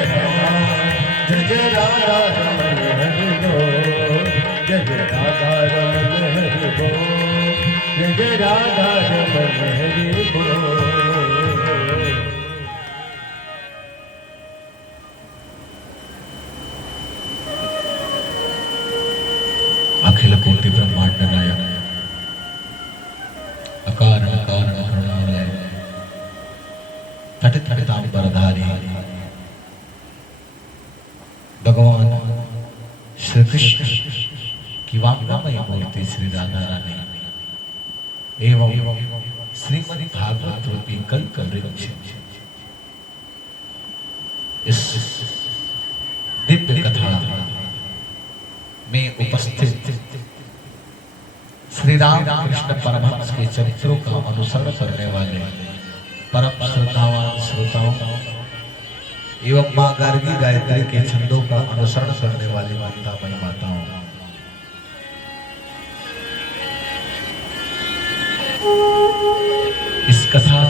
जय जय राधा रमन हरि बोल, जय जय राधा रमन हरि बोल, जय जय राधा रमन हरि बोल। अखिल कोटि ब्रह्मांड नायक अकारण कारण करुणालय तटित तटितांबरधारी भगवान श्री कृष्ण की वांगमयी मूर्ति श्री राधा रानी एवं श्रीमद् भागवत रूपी कल्प वृक्ष इस दिव्य कथा में उपस्थित श्री राम कृष्ण परमहंस के चरित्रों का अनुसरण करने वाले परम श्रद्धावान श्रोताओं एवं मां गार्गी गायत्री के छंदों का अनुसरण करने वाली मातामयी माताओं, इस कथा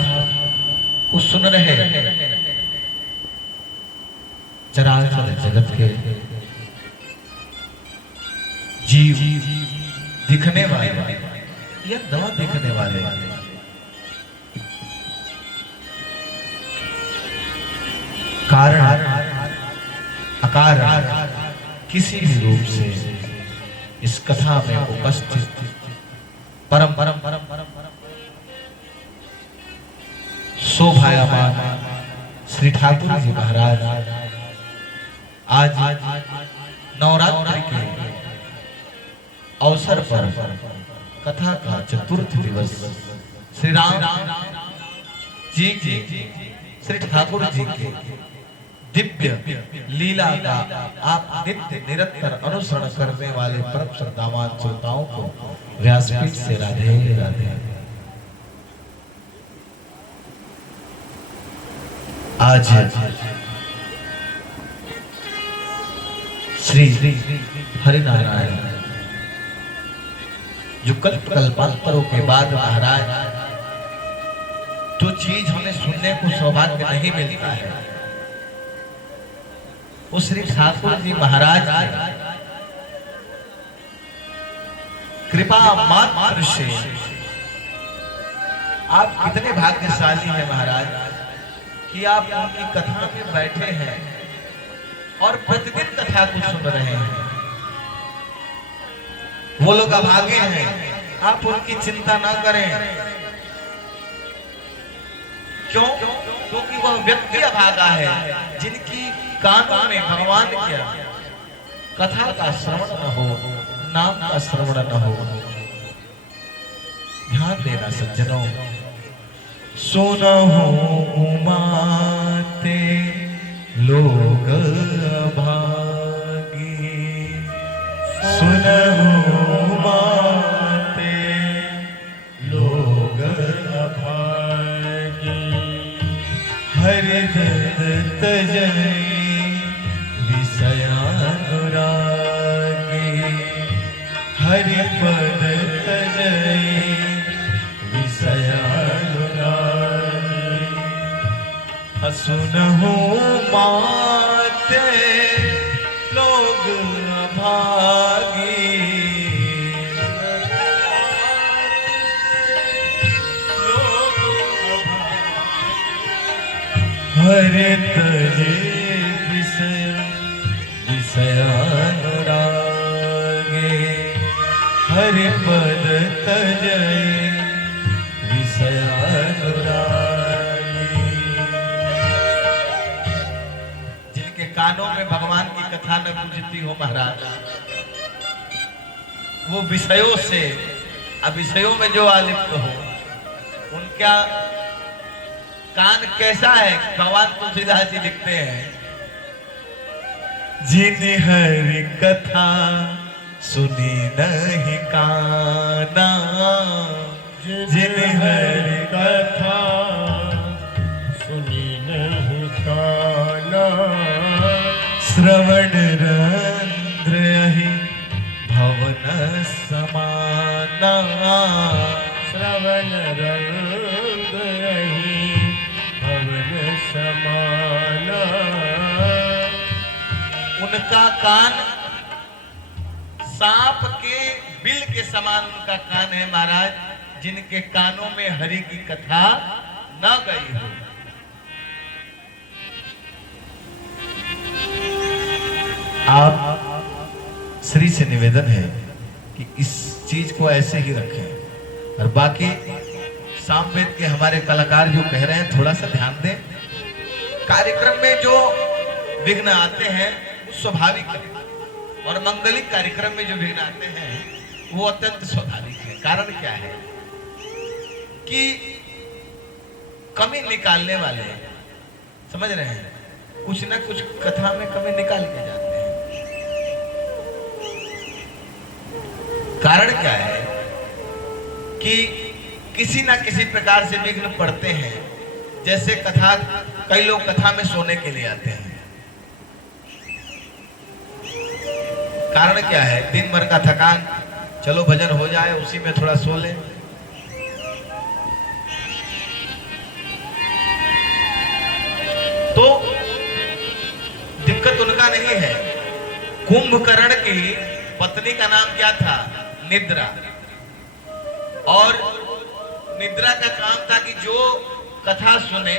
को सुन रहे चराचर जगत के जीव दिखने वाले या न दिखने वाले कारण अकार किसी भी रूप से इस कथा में उपस्थित परम परम परम परम शोभायामान श्री ठाकुर जी महाराज आज नवरात्रि के अवसर पर कथा का चतुर्थ दिवस श्री राम जी के श्री ठाकुर जी के दिव्य लीला का आप नित्य निरंतर अनुसरण करने वाले परम श्रद्धावान श्रोताओं को व्यासपीठ से राधे राधे। आज श्री हरिनारायण जो कल्पांतरों के बाद महाराज जो चीज हमें सुनने को सौभाग्य नहीं मिलता है वो श्री ठाकुर जी महाराज कृपा मात्र से आप कितने भाग्यशाली हैं महाराज कि आप उनकी कथा में बैठे हैं और प्रतिदिन कथा को सुन रहे हैं। वो लोग अभागे हैं, आप उनकी चिंता ना करें। क्यों? क्योंकि वह व्यक्ति अभागा है जिनकी कानों में भगवान क्या कथा का श्रवण न हो, नाम का श्रवण न हो। ध्यान देना सज्जनों, सुनहु उमाते लोग अभागे, सुनहु उमाते लोग अभागे, हरि दत्त जय विषयानुरागे, हरि पद तजय विषयानुरागे, सुनहु माते लोग अभागे, हरि तजे विषयानुरागे, हरि पद तजय विषयानुरागे। जिनके कानों में भगवान की कथा न गूंजती हो महाराज, वो विषयों से विषयों में जो आलिप्त हो, उनका कान कैसा है? भगवान तुलसीदास जी लिखते हैं, जिन हरि कथा सुनी नहीं काना, जिन हरि कथा सुनी नहीं काना, श्रवण रंध्र ही भवन समाना, श्रवण रंग उनका कान सांप के बिल के समान उनका कान है महाराज, जिनके कानों में हरि की कथा न गई हो। आप श्री से निवेदन है कि इस चीज को ऐसे ही रखें, और बाकी सामवेद के हमारे कलाकार जो कह रहे हैं थोड़ा सा ध्यान दें। कार्यक्रम में जो विघ्न आते हैं वो स्वाभाविक है, और मंगलिक कार्यक्रम में जो विघ्न आते हैं वो अत्यंत स्वाभाविक है। कारण क्या है कि कमी निकालने वाले, समझ रहे हैं, कुछ ना कुछ कथा में कमी निकाल के जाते हैं। कारण क्या है कि किसी ना किसी प्रकार से विघ्न पड़ते हैं। जैसे कथा, कई लोग कथा में सोने के लिए आते हैं। कारण क्या है? दिन भर का थकान, चलो भजन हो जाए उसी में थोड़ा सो ले। तो दिक्कत उनका नहीं है। कुंभकर्ण की पत्नी का नाम क्या था? निद्रा। और निद्रा का काम था कि जो कथा सुने,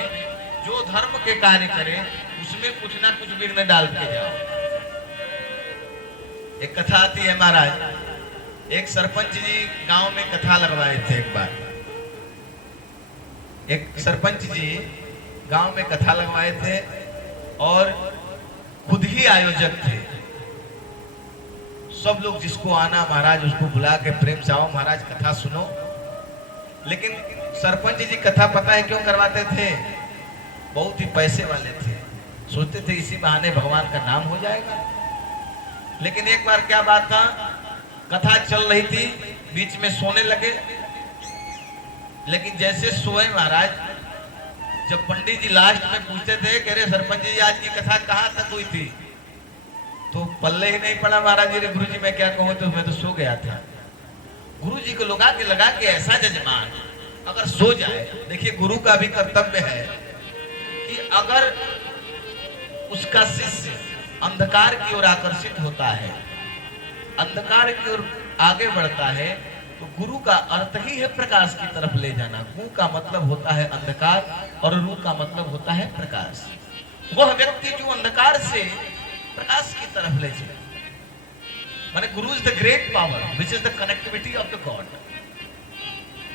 जो धर्म के कार्य करे, उसमें कुछ ना कुछ विघ्न डालते जाओ। एक कथा आती है महाराज, एक सरपंच जी गांव में कथा लगवाए थे। एक बार एक सरपंच जी गांव में कथा लगवाए थे और खुद ही आयोजक थे। सब लोग जिसको आना महाराज उसको बुला के प्रेम से आओ महाराज कथा सुनो। लेकिन सरपंच जी कथा पता है क्यों करवाते थे? बहुत ही पैसे वाले थे। सोचते थे इसी बहाने भगवान का नाम हो जाएगा। लेकिन एक बार क्या बात था, कथा चल रही थी, बीच में सोने लगे। लेकिन जैसे सोए महाराज, जब पंडित जी लास्ट में पूछते थे कि अरे सरपंच जी आज की कथा कहाँ तक हुई थी, तो पल्ले ही नहीं पड़ा महाराज जी। गुरु जी मैं क्या कहूँ, तो मैं तो सो गया था। गुरु जी को लगा के ऐसा जजमान अगर सो जाए, देखिए गुरु का भी कर्तव्य है कि अगर उसका शिष्य अंधकार की ओर आकर्षित होता है, अंधकार की ओर आगे बढ़ता है, तो गुरु का अर्थ ही है प्रकाश की तरफ ले जाना। गु का मतलब होता है अंधकार और रू का मतलब होता है प्रकाश। वह व्यक्ति जो अंधकार से प्रकाश की तरफ ले जाए, माने गुरु is the great power which is the connectivity of the God.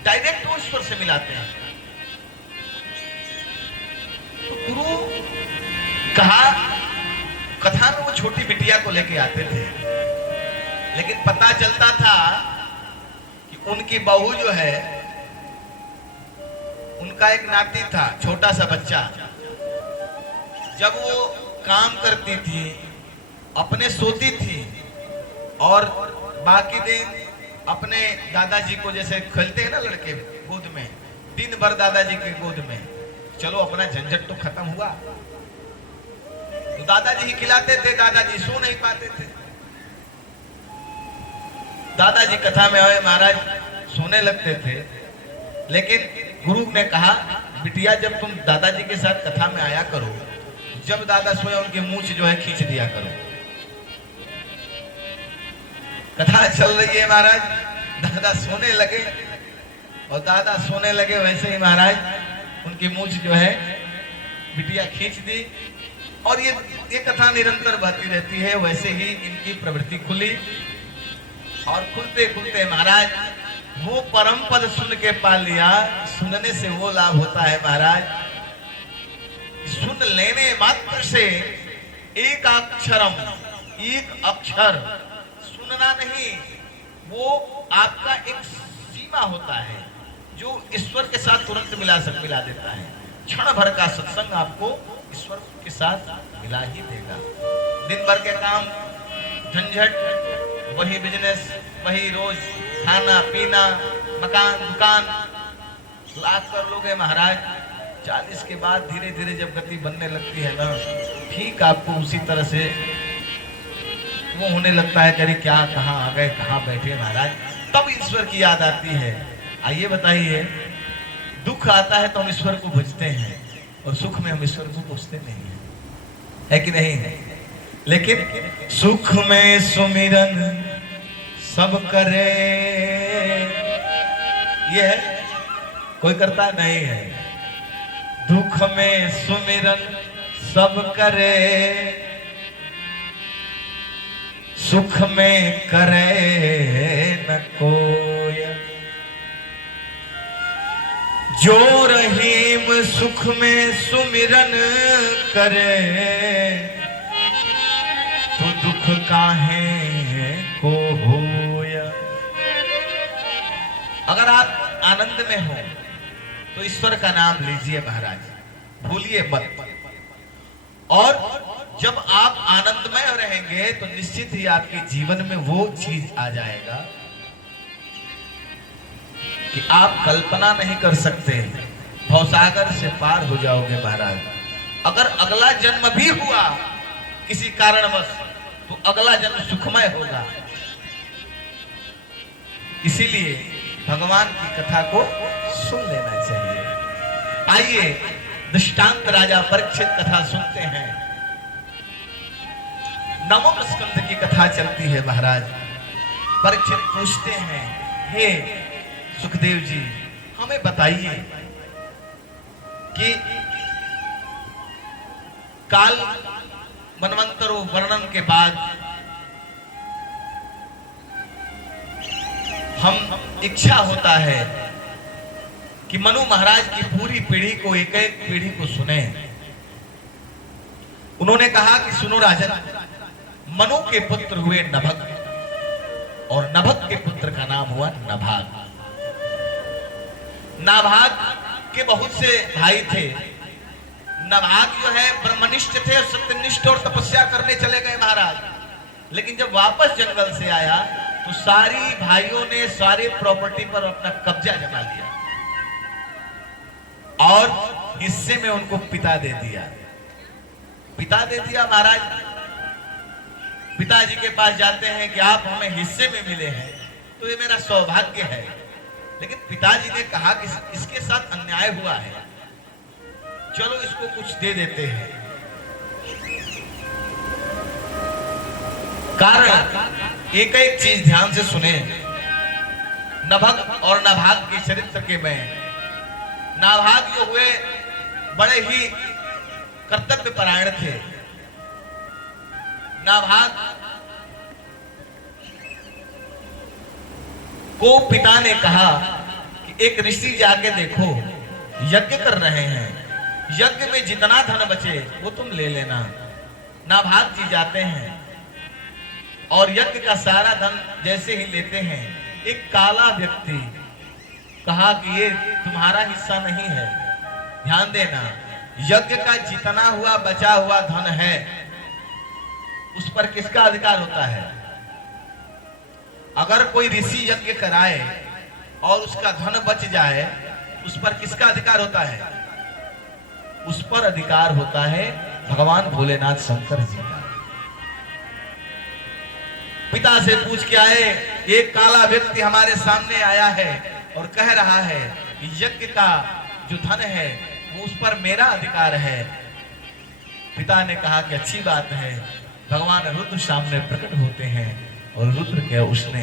Direct वो ईश्वर से मिलाते हैं। तो गुरु कहा, कथा में वो छोटी बिटिया को लेके आते थे, लेकिन पता चलता था कि उनकी बहू जो है, उनका एक नाती था, छोटा सा बच्चा। जब वो काम करती थी, अपने सोती थी और बाकी दिन अपने दादाजी को, जैसे खेलते हैं ना लड़के गोद में, दिन भर दादाजी के गोद में, चलो अपना झंझट तो खत्म हुआ। तो दादाजी ही खिलाते थे, दादाजी सो नहीं पाते थे। दादाजी कथा में आए महाराज सोने लगते थे। लेकिन गुरु ने कहा, बिटिया जब तुम दादाजी के साथ कथा में आया करो, जब दादा सोए उनकी मूंछ जो है खींच दिया करो। कथा चल रही है महाराज, दादा सोने लगे, और दादा सोने लगे वैसे ही महाराज उनकी मूंछ जो है बिटिया खींच दी। और ये कथा निरंतर बहती रहती है। वैसे ही इनकी प्रवृत्ति खुली, और खुलते खुलते महाराज वो परम पद सुन के पा लिया। सुनने से वो लाभ होता है महाराज, सुन लेने मात्र से एक अक्षरम, एक अक्षर सुनना नहीं, वो आपका एक सीमा होता है जो ईश्वर के साथ तुरंत मिला देता है। क्षण भर का सत्संग आपको ईश्वर के साथ मिला ही देगा। दिन भर के काम झंझट, वही बिजनेस, वही रोज खाना पीना, मकान दुकान, लाख कर लोगे महाराज। 40 के बाद धीरे धीरे जब गति बनने लगती है ना, ठीक आपको उसी तरह से वो होने लगता है, करी क्या, कहाँ आ गए, कहाँ बैठे महाराज। तब ईश्वर की याद आती है। आइए बताइए, दुख आता है तो हम ईश्वर को भजते हैं, और सुख में हम ईश्वर को पूछते नहीं है कि नहीं है? लेकिन सुख में सुमिरन सब करे, ये है, कोई करता नहीं है। दुख में सुमिरन सब करे, सुख में करे न कोई। जो रहीम सुख में सुमिरन करे, तो दुख काहे को होया। अगर आप आनंद में हो तो ईश्वर का नाम लीजिए महाराज, भूलिए मत। और जब आप आनंदमय रहेंगे तो निश्चित ही आपके जीवन में वो चीज आ जाएगा कि आप कल्पना नहीं कर सकते, भवसागर से पार हो जाओगे महाराज। अगर अगला जन्म भी हुआ किसी कारणवश तो अगला जन्म सुखमय होगा। इसीलिए भगवान की कथा को सुन लेना चाहिए। आइए दृष्टांत राजा परीक्षित कथा सुनते हैं। नवम स्कंद की कथा चलती है महाराज। परीक्षित पूछते हैं, हे सुखदेव जी हमें बताइए कि काल मनवंतरों वर्णन के बाद हम इच्छा होता है कि मनु महाराज की पूरी पीढ़ी को, एक एक पीढ़ी को सुने। उन्होंने कहा कि सुनो राजन, मनु के पुत्र हुए नभग और नभग के पुत्र का नाम हुआ नभाग। नाभाग के बहुत से भाई थे। नभाग जो है ब्रह्मनिष्ठ थे, सत्यनिष्ठ और तपस्या करने चले गए महाराज। लेकिन जब वापस जंगल से आया तो सारी भाइयों ने सारे प्रॉपर्टी पर अपना कब्जा जमा लिया और हिस्से में उनको पिता दे दिया। पिता दे दिया महाराज। पिताजी के पास जाते हैं कि आप हमें हिस्से में मिले हैं तो ये मेरा सौभाग्य है। लेकिन पिताजी ने कहा कि इसके साथ अन्याय हुआ है, चलो इसको कुछ दे देते हैं। कारण एक एक चीज ध्यान से सुने। नभग और नाभाग के चरित्र के में, नाभाग जो हुए बड़े ही कर्तव्य परायण थे। नाभाग को पिता ने कहा कि एक ऋषि जाके देखो, यज्ञ कर रहे हैं, यज्ञ में जितना धन बचे वो तुम ले लेना। नाभाग जी जाते हैं और यज्ञ का सारा धन जैसे ही लेते हैं, एक काला व्यक्ति कहा कि ये तुम्हारा हिस्सा नहीं है, ध्यान देना, यज्ञ का जितना हुआ बचा हुआ धन है उस पर किसका अधिकार होता है? अगर कोई ऋषि यज्ञ कराए और उसका धन बच जाए, उस पर किसका अधिकार होता है? उस पर अधिकार होता है भगवान भोलेनाथ शंकर जी का। पिता से पूछ के आए, एक काला व्यक्ति हमारे सामने आया है और कह रहा है कि यज्ञ का जो धन है वो उस पर मेरा अधिकार है। पिता ने कहा कि अच्छी बात है, भगवान रुद्र सामने प्रकट होते हैं और रुद्र के उसने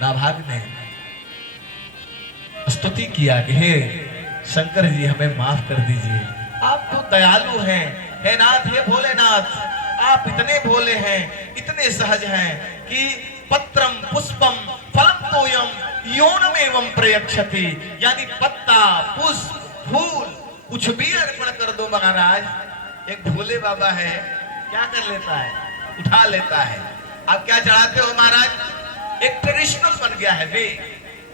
नाभाग ने स्तुति किया कि हे शंकर जी हमें माफ कर दीजिए, आप तो दयालु हैं, हे नाथ, हे भोलेनाथ, आप इतने भोले हैं, इतने सहज हैं कि पत्रम पुष्पम फलम तोयम योनमेवं प्रयक्षति, यानी पत्ता पुष्प फूल कुछ भी अर्पण कर दो महाराज। एक भोले बाबा है, क्या कर लेता है? उठा लेता है। आप क्या चढ़ाते हो महाराज? एक ट्रेडिशनल बन गया है वे,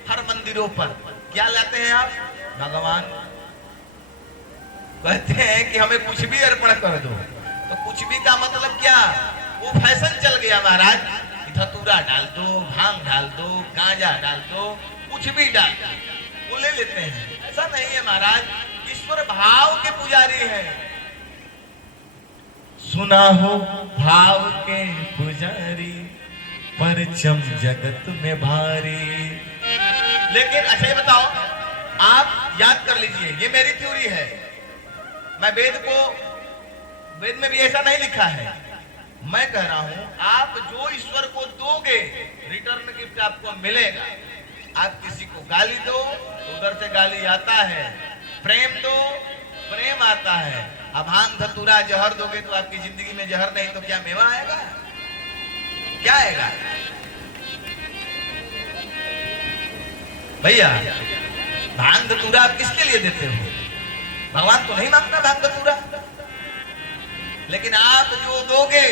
हर मंदिरों पर क्या लाते हैं आप? भगवान कहते हैं कि हमें कुछ भी अर्पण कर दो, तो कुछ भी का मतलब क्या? वो फैशन चल गया महाराज, धतूरा डाल दो, भांग डाल दो, गांजा डाल दो, कुछ भी डाल दो, वो ले लेते हैं। ऐसा नहीं है महाराज, ईश्वर भाव के पुजारी है। सुना हो भाव के पुजारी, परचम जगत में भारी। लेकिन अच्छा ये बताओ, आप याद कर लीजिए, ये मेरी थ्योरी है, मैं वेद में भी ऐसा नहीं लिखा है, मैं कह रहा हूं आप जो ईश्वर को दोगे रिटर्न गिफ्ट आपको मिलेगा। आप किसी को गाली दो तो उधर से गाली आता है, प्रेम दो प्रेम आता है। अब भांग धतूरा जहर दोगे तो आपकी जिंदगी में जहर नहीं तो क्या मेवा आएगा, क्या आएगा भैया? भांग धतूरा आप किसके लिए देते हो? भगवान तो नहीं मांगता भांग धतूरा, लेकिन आप जो दोगे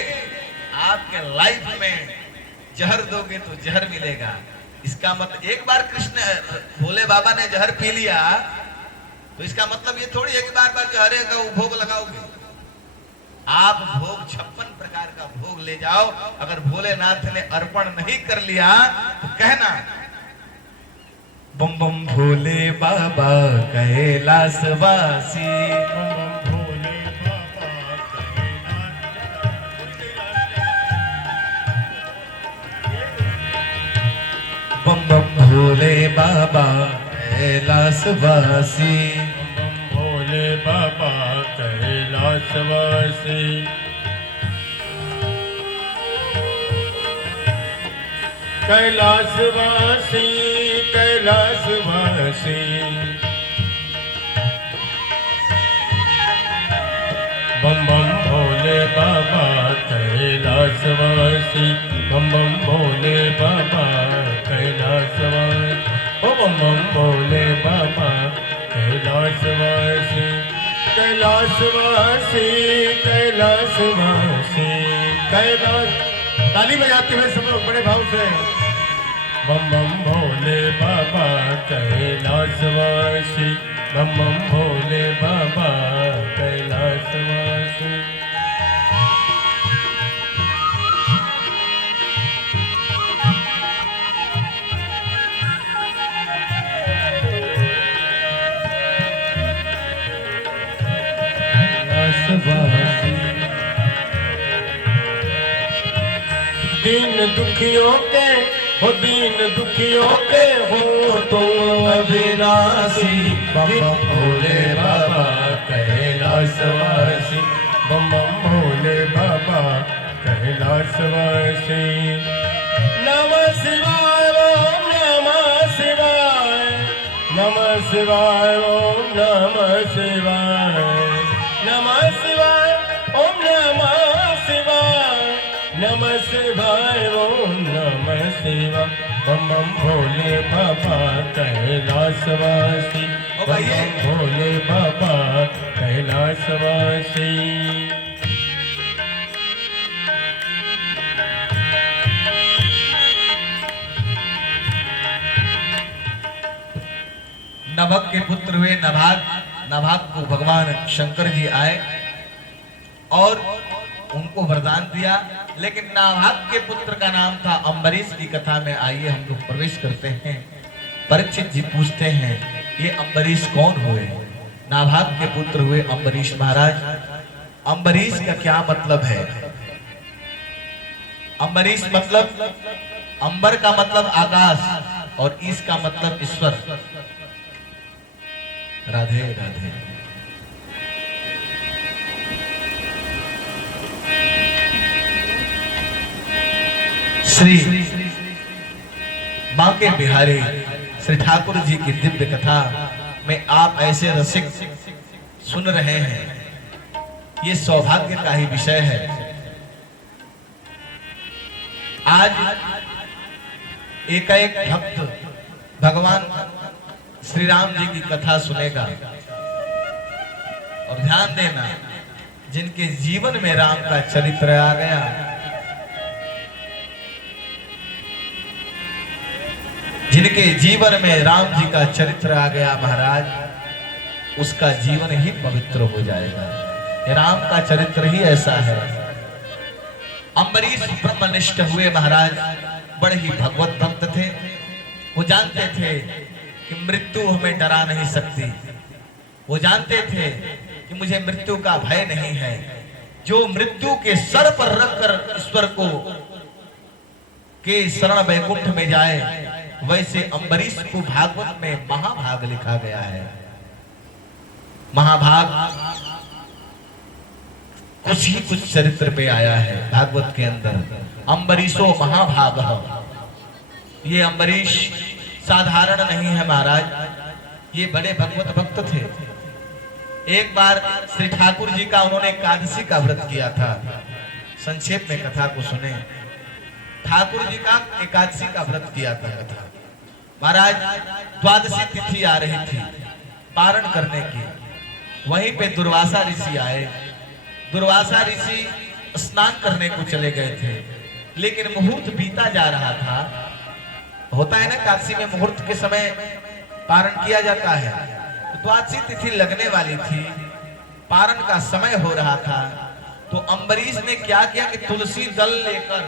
आपके लाइफ में जहर दोगे तो जहर मिलेगा। इसका मतलब एक बार कृष्ण भोले बाबा ने जहर पी लिया तो इसका मतलब ये थोड़ी है कि बार बार जहरे का भोग लगाओगे। आप भोग 56 प्रकार का भोग ले जाओ। अगर भोलेनाथ ने अर्पण नहीं कर लिया तो कहना बम बम भोले बाबा कैलाशवासी, बम बम भोले बाबा कैलाशवासी, भोले बाबा कैलाशवासी, कैलाशवासी कैलाशवासी, बम बम भोले बाबा कैलाशवासी, बम बम भोले बाबा कैलाशवासी, ओ बम बम भोले बाबा कैलाशवासी, कैलाशवासी कैलाशवासी, कैलाश। ताली बजाते हुए सब लोग बड़े भाव से बम बम भोले बाबा कैलाशवासी, बम बम भोले बाबा कैलाशवासी। दीन दुखियों के हो, दीन दुखियों के हो तुम अविनाशी, बम बम भोले बाबा कैलाशवासी, बम बम भोले बाबा कैलाशवासी। नमः शिवाय ओम नमः शिवाय, नमः शिवाय ओम नमः शिवाय, नमः शिवाय ओम नमः शिवाय, नमः शिवाय ओम नमः शिवाय, बम बम भोले बाबा कैलाशवासी, बम बम भोले बाबा कैलाशवासी। नभक के पुत्र हुए नभाग, नभाग को भगवान शंकर जी आए और उनको वरदान दिया, लेकिन नाभाग के पुत्र का नाम था अम्बरीश की कथा में आइए हम लोग प्रवेश करते हैं। परीक्षित जी पूछते हैं ये अम्बरीश कौन हुए? नाभाग के पुत्र हुए अम्बरीश महाराज। अम्बरीश का क्या मतलब है? अम्बरीश मतलब अंबर का मतलब आकाश और ईश का मतलब ईश्वर। राधे राधे। श्री बांके बिहारी श्री ठाकुर जी की दिव्य कथा में आप ऐसे रसिक सुन रहे हैं, ये सौभाग्य का ही विषय है। आज एक भक्त भगवान श्री राम जी की कथा सुनेगा और ध्यान देना, जिनके जीवन में राम का चरित्र आ गया, जिनके जीवन में राम जी का चरित्र आ गया महाराज, उसका जीवन ही पवित्र हो जाएगा। ये राम का चरित्र ही ऐसा है। अम्बरीश ब्रह्मनिष्ठ हुए महाराज, बड़े ही भगवत भक्त थे। वो जानते थे कि मृत्यु हमें डरा नहीं सकती। वो जानते थे कि मुझे मृत्यु का भय नहीं है। जो मृत्यु के सर पर रखकर ईश्वर को के शरण वैकुंठ में जाए, वैसे अम्बरीश को भागवत में महाभाग लिखा गया है। महाभाग कुछ ही कुछ चरित्र पे आया है भागवत के अंदर। अम्बरीशो महाभाग, ये अम्बरीश साधारण नहीं है महाराज, ये बड़े भगवत भक्त थे। एक बार श्री ठाकुर जी का उन्होंने एकादशी का व्रत किया था। संक्षेप में कथा को सुने। ठाकुर जी का एकादशी का व्रत किया था कथा। महाराज द्वादशी तिथि आ रही थी पारण करने की। वहीं पे दुर्वासा ऋषि आए। दुर्वासा ऋषि स्नान करने को चले गए थे, लेकिन मुहूर्त बीता जा रहा था। होता है ना काशी में मुहूर्त के समय पारण किया जाता है। तो द्वादशी तिथि लगने वाली थी, पारण का समय हो रहा था। तो अम्बरीश ने क्या किया कि तुलसी दल लेकर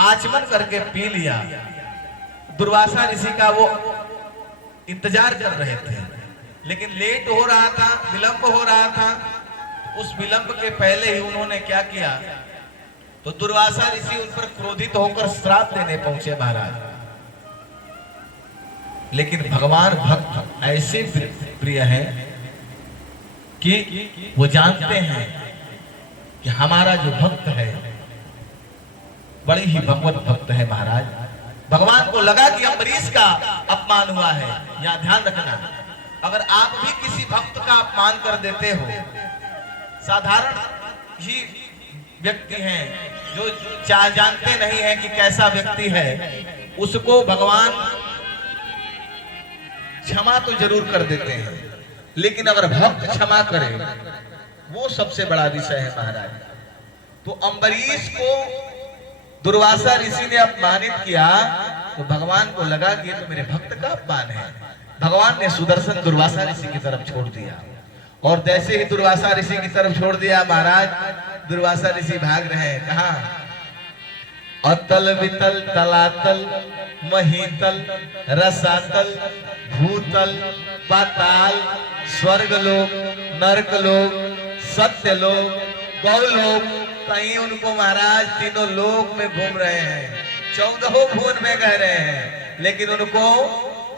आचमन करके पी लिया। दुर्वासा ऋषि का वो इंतजार कर रहे थे, लेकिन लेट हो रहा था, विलंब हो रहा था। उस विलंब के पहले ही उन्होंने क्या किया, तो दुर्वासा ऋषि उन पर क्रोधित होकर श्राप देने पहुंचे महाराज। लेकिन भगवान भक्त ऐसे प्रिय हैं कि वो जानते हैं कि हमारा जो भक्त है बड़ी ही भगवत भक्त है महाराज। भगवान को लगा कि अम्बरीश का अपमान हुआ है। यहाँ ध्यान रखना, अगर आप भी किसी भक्त का अपमान कर देते हो, साधारण ही व्यक्ति हैं जो जानते नहीं है कि कैसा व्यक्ति है, उसको भगवान क्षमा तो जरूर कर देते हैं, लेकिन अगर भक्त क्षमा करे वो सबसे बड़ा विषय है महाराज। तो अम्बरीश को दुर्वासा ऋषि ने अपमानित किया, तो भगवान को लगा कि ये तो मेरे भक्त का अपमान है। भगवान ने सुदर्शन दुर्वासा ऋषि की तरफ छोड़ दिया, और जैसे ही दुर्वासा ऋषि की तरफ छोड़ दिया महाराज, दुर्वासा ऋषि भाग रहे हैं। कहा? अतल वितल तलातल महीतल रसातल भूतल पाताल स्वर्गलोक नरकलोक सत्यलोक गौलोक, कहीं उनको महाराज तीनों लोक में घूम रहे हैं, 14 भुवन में कह रहे हैं, लेकिन उनको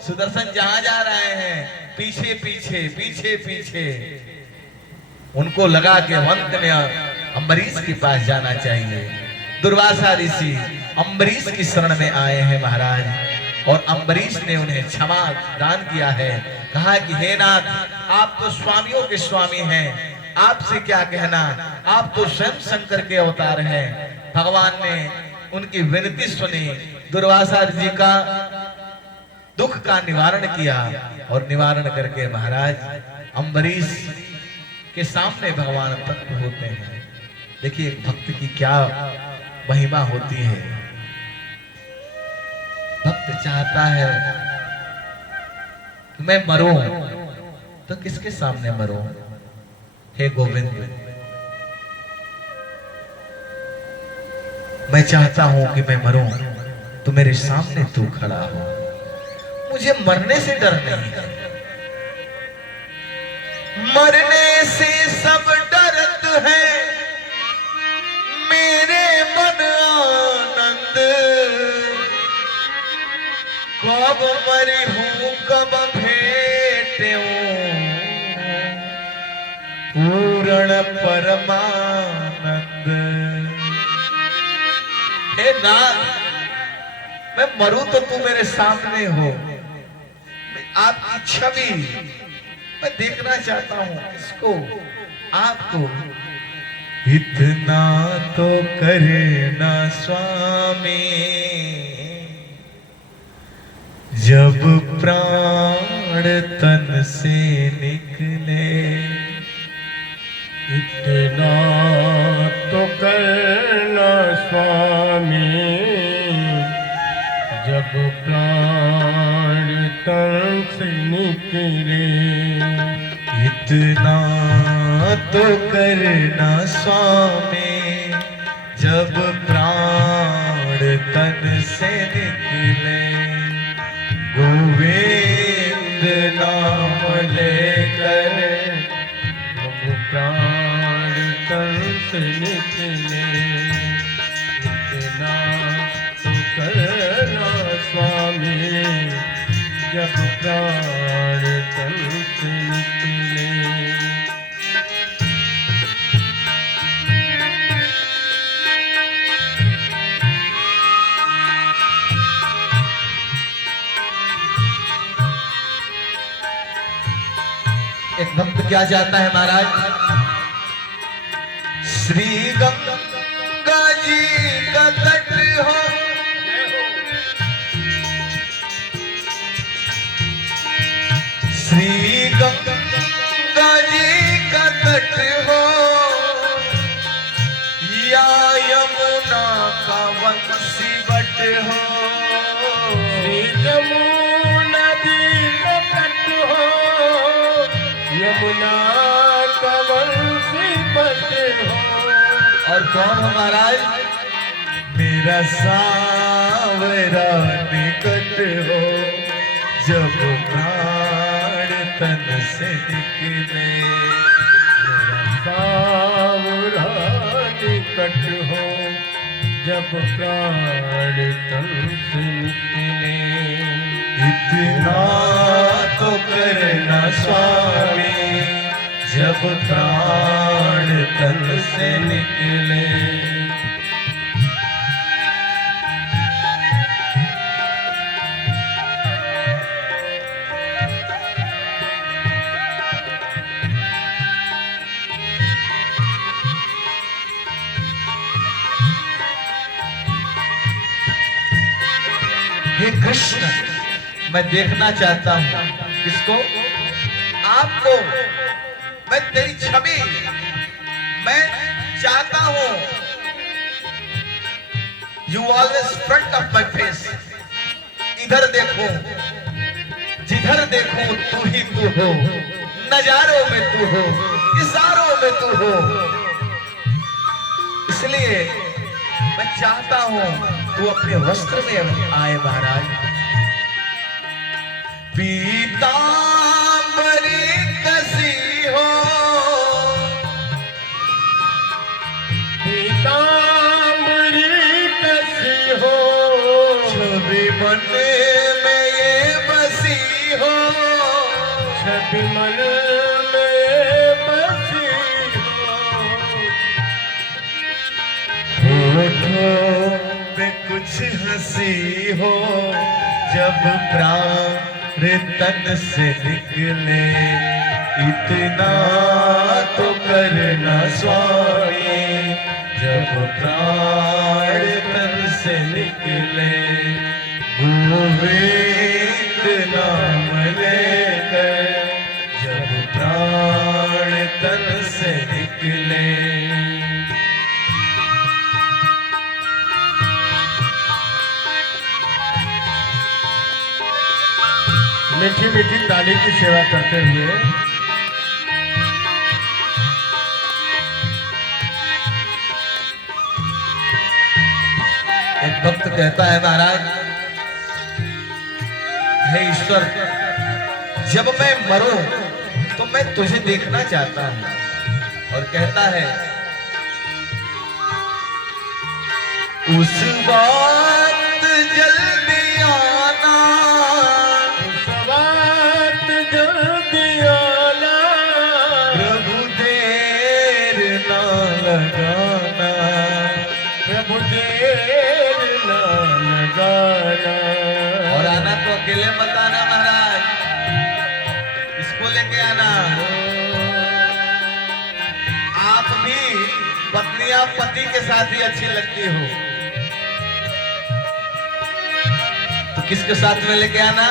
सुदर्शन जहां जा रहे हैं पीछे पीछे पीछे पीछे। उनको लगा कि अंत में अम्बरीश के पास जाना चाहिए। दुर्वासा ऋषि अम्बरीश की शरण में आए हैं महाराज, और अम्बरीश ने उन्हें क्षमा दान किया है। कहा कि हे नाथ, आप तो स्वामियों के स्वामी हैं, आपसे क्या कहना, आप तो स्वयं शंकर के अवतार हैं। भगवान ने उनकी विनती सुनी, दुर्वासा जी का दुख का निवारण किया, और निवारण करके महाराज अम्बरीश के सामने भगवान प्रकट होते हैं। देखिए भक्त की क्या महिमा होती है। भक्त चाहता है कि मैं मरूं तो किसके सामने मरूं? हे गोविंद, मैं चाहता हूं कि मैं मरूं तो मेरे सामने तू खड़ा हो। मुझे मरने से डर नहीं है, मरने से सब डरत है, मेरे मन आनंद। कब मरी हूं कब भेटूं पूर्ण परमानंद। हे नाथ, मैं मरूं तो तू मेरे सामने हो, आपकी छवि मैं देखना चाहता हूं। किसको? आपको। इतना तो करना स्वामी, जब प्राण तन से निकले। इतना तो करना स्वामी, जब प्राण तन से निकले। इतना तो करना स्वामी, जब प्राण तन से निकले। गोविंद नाम लेकर जब प्राण तन से निकले। इतना तो करना स्वामी, जब प्राण तन से निकले। एक भक्त क्या चाहता है महाराज, श्री गंगा जी का तट हो, श्री गंगा जी का तट हो, या यमुना का वंशीवट हो, श्री यमुना जी का तट हो, यमुना का वंशीवट हो। और कौन हो महाराज, मेरा सावरा निकट हो, जब प्राण तन से निकले, मेरा सावरा निकट हो, जब प्राण तन से निकले। इतना तो करना स्वामी, जब प्राण तन से निकले। हे कृष्ण, मैं देखना चाहता हूं किसको, आपको। मैं तेरी छवि मैं चाहता हूं। You always front of my face, इधर देखो, जिधर देखो तू ही तू हो, नजारों में तू हो, इशारों में तू हो। इसलिए मैं चाहता हूं तू अपने वस्त्र में आए महाराज। पीतांबरी कसी हो, पीतांबरी कसी हो, छवि मन में ये बसी हो, छवि मन में बसी हो। होठों में कुछ हंसी हो, जब प्राण तन से निकले, इतना तो करना स्वामी, जब प्राण तन से निकले। गोविंद नाम लेकर जब प्राण तन से निकले। मीठी मीठी ताली की सेवा करते हुए एक भक्त कहता है महाराज, हे ईश्वर, जब मैं मरूं तो मैं तुझे देखना चाहता हूं। और कहता है, उस बात जल्दी आना, उस बात जल्दी आना, प्रभु देर ना लगाना, प्रभु देर न लगाना। और आना तो अकेले मत आना महाराज, इसको लेके आना। आप भी पत्नियां पति के साथ ही अच्छी लगती हो, तो किसके साथ में लेके आना,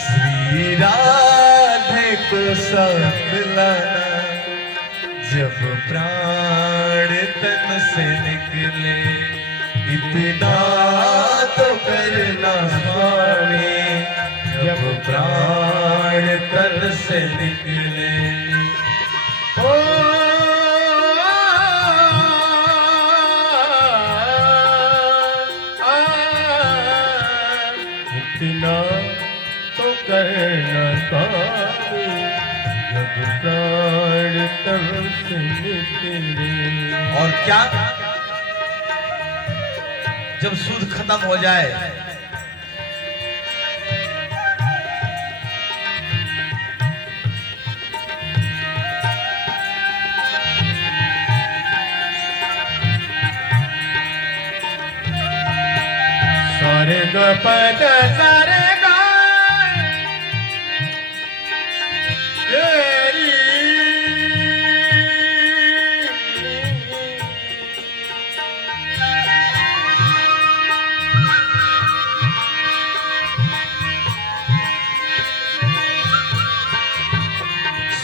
श्री राधे को साथ लाना, जब प्राण तन से निकले, इतना तो करना स्वामी, जब प्राण तन से निकले। ओ इतना तो करना स्वामी, जब प्राण तन से निकले। और क्या, जब सूद खत्म हो जाए, सारे ग पद सारे गा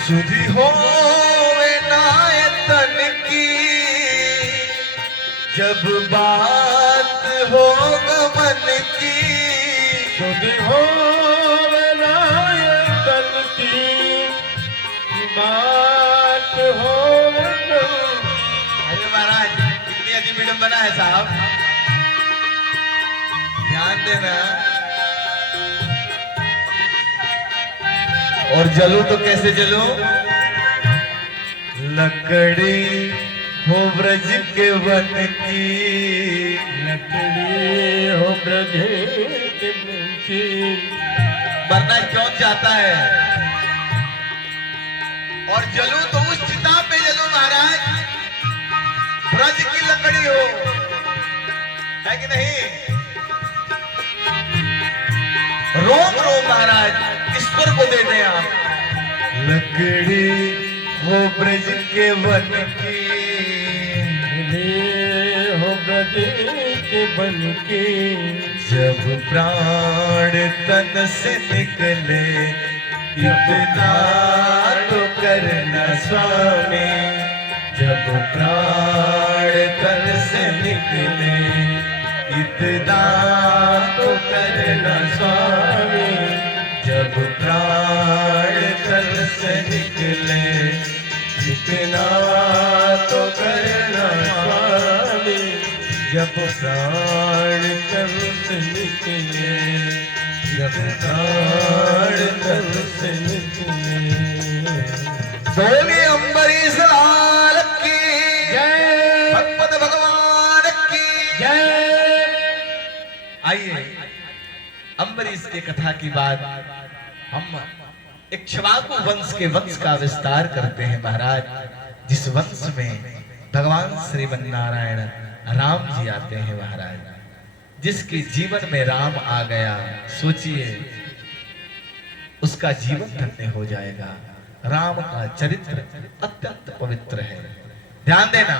सुधी हो नायतन की जब बात हो मन की, सुधी हो नायतन की बात हो। अरे महाराज कितनी अजीब विडंबना है साहब, ध्यान देना। और जलूं तो कैसे जलूं? लकड़ी हो ब्रज के वन की, लकड़ी हो ब्रज के वन की। मरना क्यों चाहता है? और जलूं तो उस चिता पे जलूं महाराज, ब्रज की लकड़ी हो, है कि नहीं? रोम रोम महाराज ईश्वर को दे दें आप। लकड़ी हो ब्रज के वन की, हो ब्रज के वन की। जब प्राण तन से निकले इतना तो करना स्वामी, जब प्राण तन से निकले इतना तो करना स्वामी, जब प्राण तन से निकले इतना तो करना स्वामी, जब प्राण तन से निकले, जब प्राण तन से निकले। बोले अम्बरीश लाल की जय, भगवत भगवान की जय। आइए अम्बरीश की कथा की बात हम इक्ष्वाकु वंश के वंश का विस्तार करते हैं महाराज, जिस वंश में भगवान श्रीमन्नारायण राम जी आते हैं महाराज। जिसके जीवन में राम आ गया, सोचिए उसका जीवन धन्य हो जाएगा। राम का चरित्र अत्यंत पवित्र है। ध्यान देना,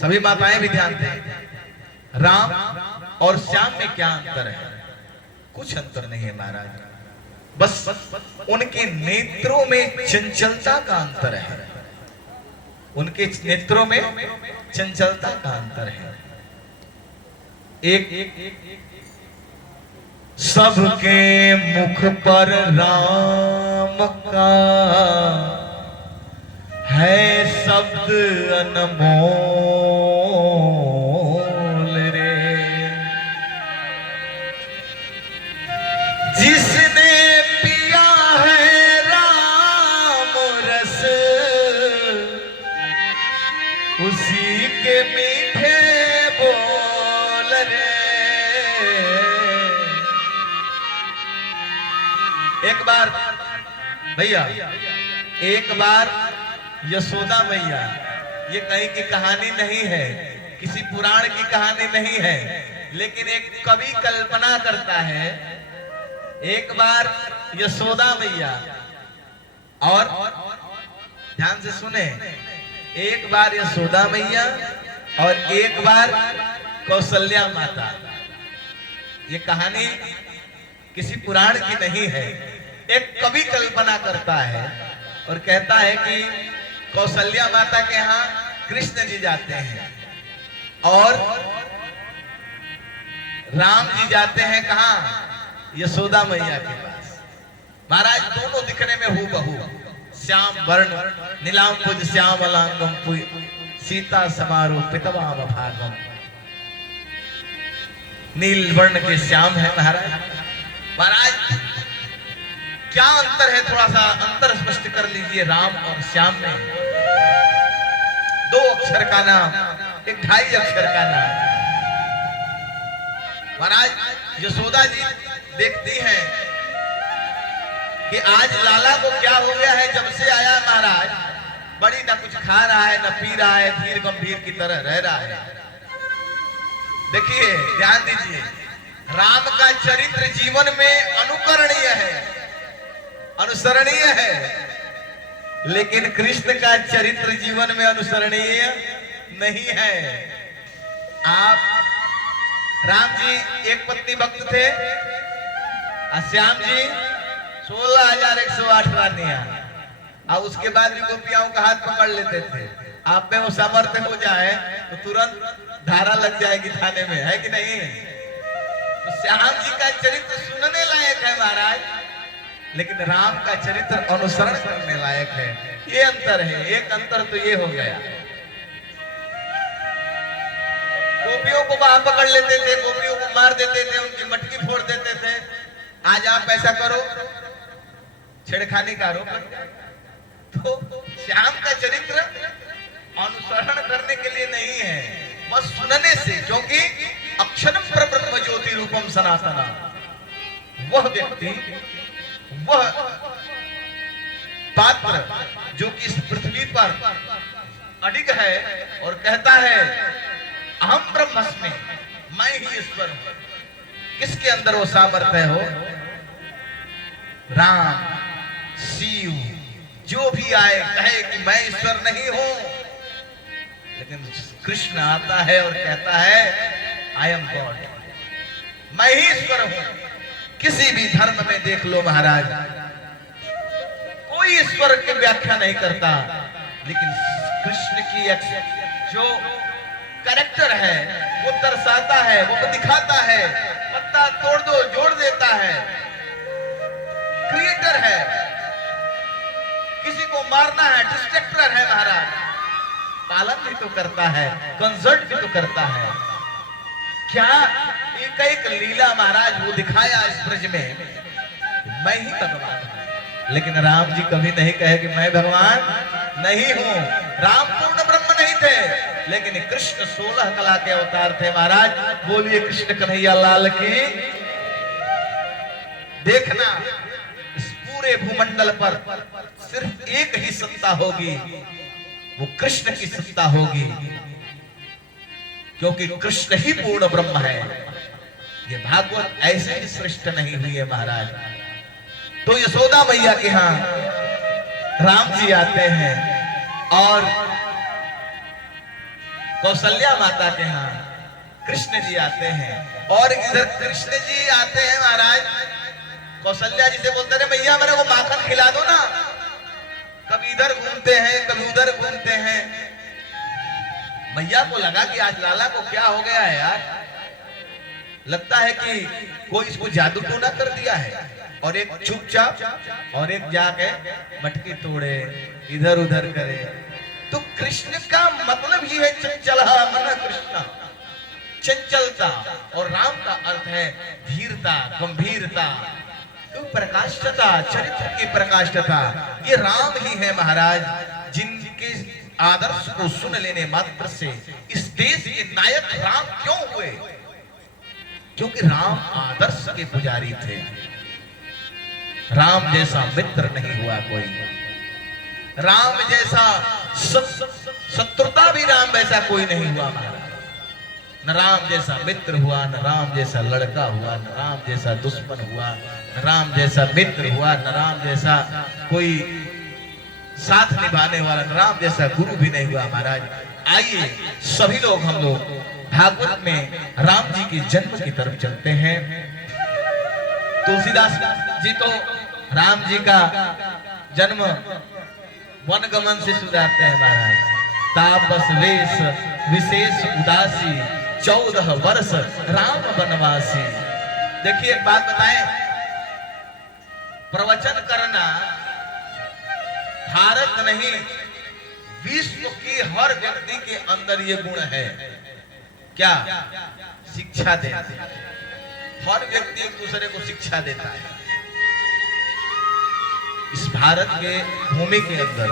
सभी माताएं भी ध्यान दें। राम और श्याम में क्या अंतर है? कुछ अंतर नहीं है महाराज, बस उनके नेत्रों में चंचलता का अंतर है। उनके नेत्रों में चंचलता का अंतर है। एक सबके मुख पर राम का है शब्द अनमोल रे, जिसने पिया है राम रस उसी के मीठे बोल रे। एक बार भैया, एक बार यशोदा मैया, ये कहीं की कहानी नहीं है, किसी पुराण की कहानी नहीं है, लेकिन एक कवि कल्पना करता है। एक बार यशोदा मैया, और ध्यान से सुने, एक बार यशोदा मैया और एक बार कौशल्या माता। ये कहानी किसी पुराण की नहीं है, एक कवि कल्पना करता है और कहता है कि कौशल्या माता के यहाँ कृष्ण जी जाते हैं और राम जी जाते हैं कहाँ? यशोदा मैया के पास। महाराज दोनों दिखने में हूबहू, श्याम वर्ण नीलांबुज श्यामलांगम सीता समारोह पितवाम भागम। नील वर्ण के श्याम है महाराज। महाराज क्या अंतर है? थोड़ा सा अंतर स्पष्ट कर लीजिए राम और श्याम में। 2 अक्षर का नाम, एक 2.5 अक्षर का नाम। महाराज यशोदा जी देखती हैं कि आज लाला को क्या हो गया है। जब से आया महाराज बड़ी ना कुछ खा रहा है, ना पी रहा है, धीर गंभीर की तरह रह रहा है। देखिए ध्यान दीजिए, राम का चरित्र जीवन में अनुकरणीय है, अनुसरणीय है, लेकिन कृष्ण का चरित्र जीवन में अनुसरणीय नहीं है। आप राम जी एक पत्नी भक्त थे, श्याम जी 16,108 रानियां। और उसके बाद भी गोपियाओं का हाथ पकड़ लेते थे। आप में वो सामर्थ्य हो जाए तो तुरंत धारा लग जाएगी थाने में, है कि नहीं? तो श्याम जी का चरित्र सुनने लायक है महाराज, लेकिन राम का चरित्र अनुसरण करने लायक है। ये अंतर है। एक अंतर तो ये हो गया, गोपियों को वहां पकड़ लेते थे, गोपियों को मार देते थे, उनकी मटकी फोड़ देते थे। आज आप ऐसा करो, छेड़खानी का आरोप लग जाए। तो श्याम का चरित्र अनुसरण करने के लिए नहीं है, बस सुनने से, क्योंकि अक्षरम परब्रह्म ज्योति रूपम सनातना, वह व्यक्ति, वह पात्र जो कि इस पृथ्वी पर अडिग है और कहता है अहम ब्रह्मस्मि, मैं ही ईश्वर हूं। किसके अंदर वो सामर्थ्य हो? राम, शिव, जो भी आए कहे कि मैं ईश्वर नहीं हूं, लेकिन कृष्ण आता है और कहता है आई एम गॉड, मैं ही ईश्वर हूं। किसी भी धर्म में देख लो महाराज, कोई ईश्वर की व्याख्या नहीं करता, लेकिन कृष्ण की जो कैरेक्टर है वो दर्शाता है, वो दिखाता है। पत्ता तोड़ दो जोड़ देता है, क्रिएटर है। किसी को मारना है, डिस्ट्रक्टर है महाराज, पालन भी तो करता है, कंसर्ट भी तो करता है। क्या एक एक लीला महाराज वो दिखाया इस ब्रज में, मैं ही भगवान हूं। लेकिन राम जी कभी नहीं कहे कि मैं भगवान नहीं हूं। राम पूर्ण ब्रह्म नहीं थे, लेकिन कृष्ण 16 कला के अवतार थे महाराज। बोलिए कृष्ण कन्हैया लाल की। देखना, इस पूरे भूमंडल पर सिर्फ एक ही सत्ता होगी, वो कृष्ण की सत्ता होगी, क्योंकि कृष्ण ही पूर्ण ब्रह्म है। ये भागवत ऐसे ही सृष्ट नहीं हुई है महाराज। तो यशोदा मैया के यहां राम जी आते हैं और कौशल्या माता के यहां कृष्ण जी आते हैं, और इधर कृष्ण जी आते हैं महाराज। कौशल्या जी से बोलते हैं मैया मेरे को माखन खिला दो ना। कभी इधर घूमते हैं, कभी उधर घूमते हैं। मैया को लगा कि आज लाला को क्या हो गया है यार, लगता है कि कोई इसको जादू टोना कर दिया है। और एक चुपचाप और एक जाके मटकी तोड़े, इधर उधर करे। तो कृष्ण का मतलब ही है चंचल मन कृष्ण, चंचलता। और राम का अर्थ है धीरता, गंभीरता, तो प्रकाशता, चरित्र की प्रकाशता। ये राम ही है महाराज, जिनके आदर्श को सुन लेने मात्र से इस देश के नायक राम क्यों हुए? क्योंकि राम आदर्श के पुजारी थे। राम जैसा मित्र नहीं हुआ कोई, राम जैसा शत्रुता भी राम वैसा कोई नहीं हुआ महाराज। न राम जैसा मित्र हुआ, न राम जैसा लड़का हुआ, न राम जैसा दुश्मन हुआ, न राम जैसा मित्र हुआ, न राम जैसा कोई साथ निभाने वाला, न राम जैसा गुरु भी नहीं हुआ महाराज। आइए सभी लोग, हम लोग भागवत में राम जी के जन्म की तरफ चलते हैं। तुलसीदास जी तो राम जी का जन्म वनगमन से सुधारते हैं महाराज। तापस वेश विशेष उदासी, 14 वर्ष राम वनवासी। देखिए एक बात बताएं, प्रवचन करना भारत नहीं, विश्व की हर व्यक्ति के अंदर ये गुण है। क्या? शिक्षा देना। हर व्यक्ति एक दूसरे को शिक्षा देता है। इस भारत के भूमि के अंदर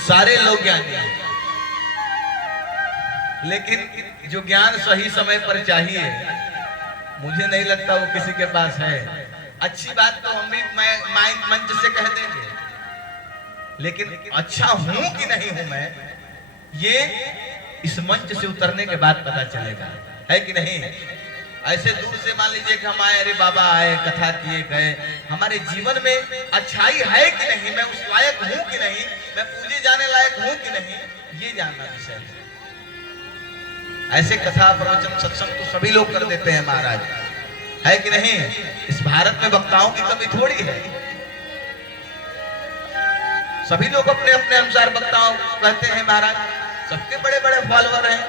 सारे लोग ज्ञानी हैं, लेकिन जो ज्ञान सही समय पर चाहिए, मुझे नहीं लगता वो किसी के पास है। अच्छी बात तो हम भी मंच से कह देंगे, लेकिन अच्छा हूं कि नहीं हूं मैं, ये इस मंच से उतरने के बाद पता चलेगा, है कि नहीं? ऐसे दूर से मान लीजिए कि हम आए, अरे बाबा आए, कथा किए गए, हमारे जीवन में अच्छाई है कि नहीं, मैं उस लायक हूं कि नहीं, मैं पूजे जाने लायक हूं कि नहीं, ये जानना विषय है। ऐसे कथा प्रवचन सत्संग तो सभी लोग कर देते हैं महाराज, है कि नहीं? इस भारत में वक्ताओं की कमी थोड़ी है। सभी लोग अपने अपने अनुसार वक्ताओं कहते हैं महाराज, सबके बड़े बड़े फॉलोअर हैं,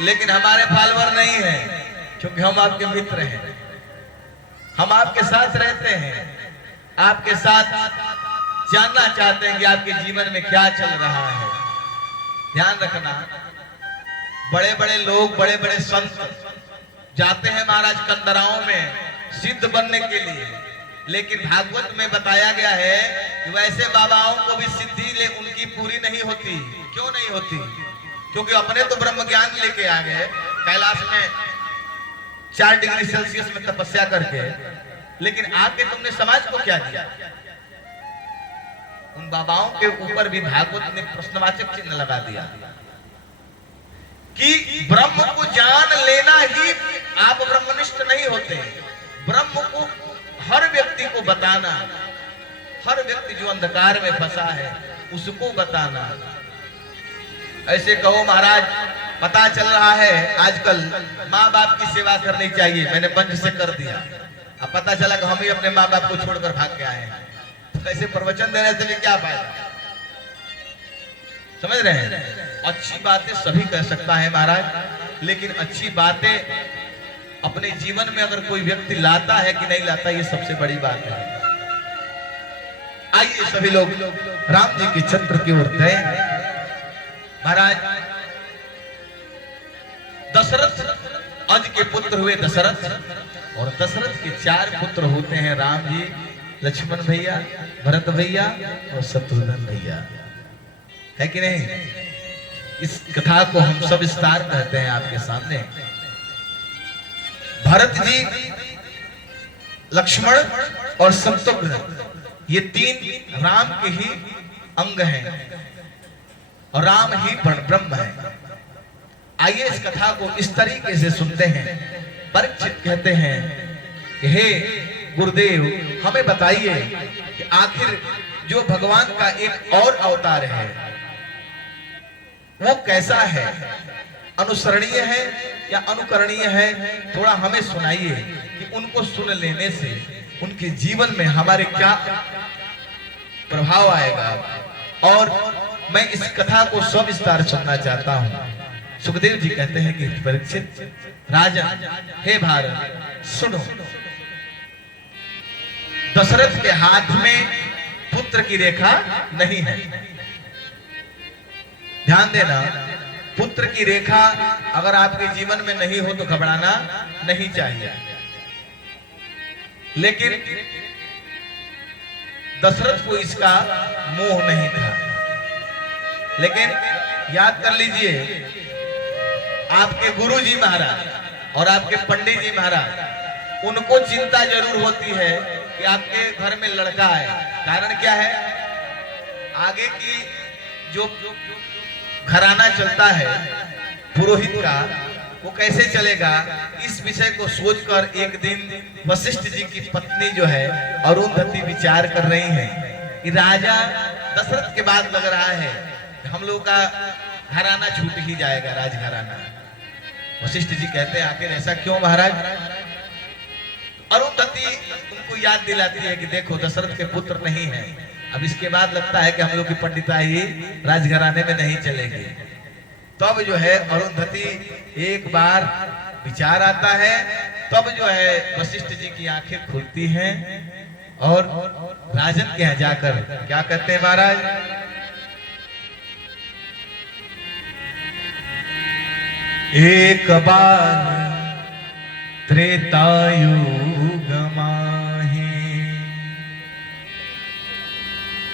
लेकिन हमारे फॉलोअर नहीं है, क्योंकि हम आपके मित्र हैं, हम आपके साथ रहते हैं, आपके साथ जानना चाहते हैं कि आपके जीवन में क्या चल रहा है। ध्यान रखना, बड़े बड़े लोग, बड़े बड़े संत जाते हैं महाराज कंदराओं में सिद्ध बनने के लिए, लेकिन भागवत में बताया गया है कि वैसे बाबाओं को भी सिद्धि उनकी पूरी नहीं होती। क्यों नहीं होती? क्योंकि अपने तो ब्रह्म ज्ञान लेके आ गए कैलाश में 4 डिग्री सेल्सियस में तपस्या करके, लेकिन आके तुमने समाज को क्या दिया? उन बाबाओं के ऊपर भी भागवत ने प्रश्नवाचक चिन्ह लगा दिया कि ब्रह्म को जान लेना ही आप ब्रह्मनिष्ठ नहीं होते। ब्रह्म को हर व्यक्ति को बताना, हर व्यक्ति जो अंधकार में फंसा है उसको बताना। ऐसे कहो महाराज, पता चल रहा है आजकल माँ बाप की सेवा करनी चाहिए, मैंने पंच से कर दिया, अब पता चला कि हम ही अपने माँ बाप को छोड़कर भाग के आए हैं, तो ऐसे प्रवचन देने से भी क्या फायदा? समझ रहे हैं? अच्छी बातें सभी कह सकता है महाराज, लेकिन अच्छी बातें अपने जीवन में अगर कोई व्यक्ति लाता है कि नहीं लाता, ये सबसे बड़ी बात है। आइए सभी लोग राम जी के चक्र की ओर गए। महाराज दशरथ अज के पुत्र हुए दशरथ, और दशरथ के 4 पुत्र होते हैं, राम जी, लक्ष्मण भैया, भरत भैया और शत्रुघ्न भैया, है कि नहीं? इस कथा को हम सब विस्तार कहते हैं आपके सामने। भरत जी, लक्ष्मण और शत्रुघ्न, ये 3 राम के ही अंग हैं और राम ही ब्रह्म है। आइए इस कथा को इस तरीके से सुनते हैं। परीक्षित कहते हैं कि हे गुरुदेव, हमें बताइए कि आखिर जो भगवान का एक और अवतार है वो कैसा है, अनुसरणीय है या अनुकरणीय है? थोड़ा हमें सुनाइए कि उनको सुन लेने से उनके जीवन में हमारे क्या प्रभाव आएगा। और मैं इस कथा को सविस्तार सुनना चाहता हूं। सुखदेव जी कहते हैं कि परीक्षित राजन, हे भारत सुनो, दशरथ के हाथ में पुत्र की रेखा नहीं है। ध्यान देना, पुत्र की रेखा अगर आपके जीवन में नहीं हो तो घबराना नहीं चाहिए, लेकिन दशरथ को इसका मोह नहीं था। लेकिन याद कर लीजिए, आपके गुरु जी महाराज और आपके पंडित जी महाराज, उनको चिंता जरूर होती है कि आपके घर में लड़का है। कारण क्या है? आगे की जो घराना चलता है पुरोहित का, वो कैसे चलेगा, इस विषय को सोचकर एक दिन वशिष्ठ जी की पत्नी जो है अरुंधति विचार कर रही हैं कि राजा दशरथ के बाद लग रहा है हम लोग का घराना छूट ही जाएगा, राजघराना। वशिष्ठ जी कहते हैं आखिर ऐसा क्यों महाराज? अरुंधति उनको याद दिलाती है कि देखो दशरथ के पुत्र नहीं है, अब इसके बाद लगता है कि हम लोग की पंडिताई राजघराने में नहीं चलेगी। तब जो है अरुंधति एक बार विचार आता है, तब जो है वशिष्ठ जी की आंखें खुलती हैं और राजन के यहाँ जाकर क्या कहते हैं महाराज? एक बार त्रेतायुग माही।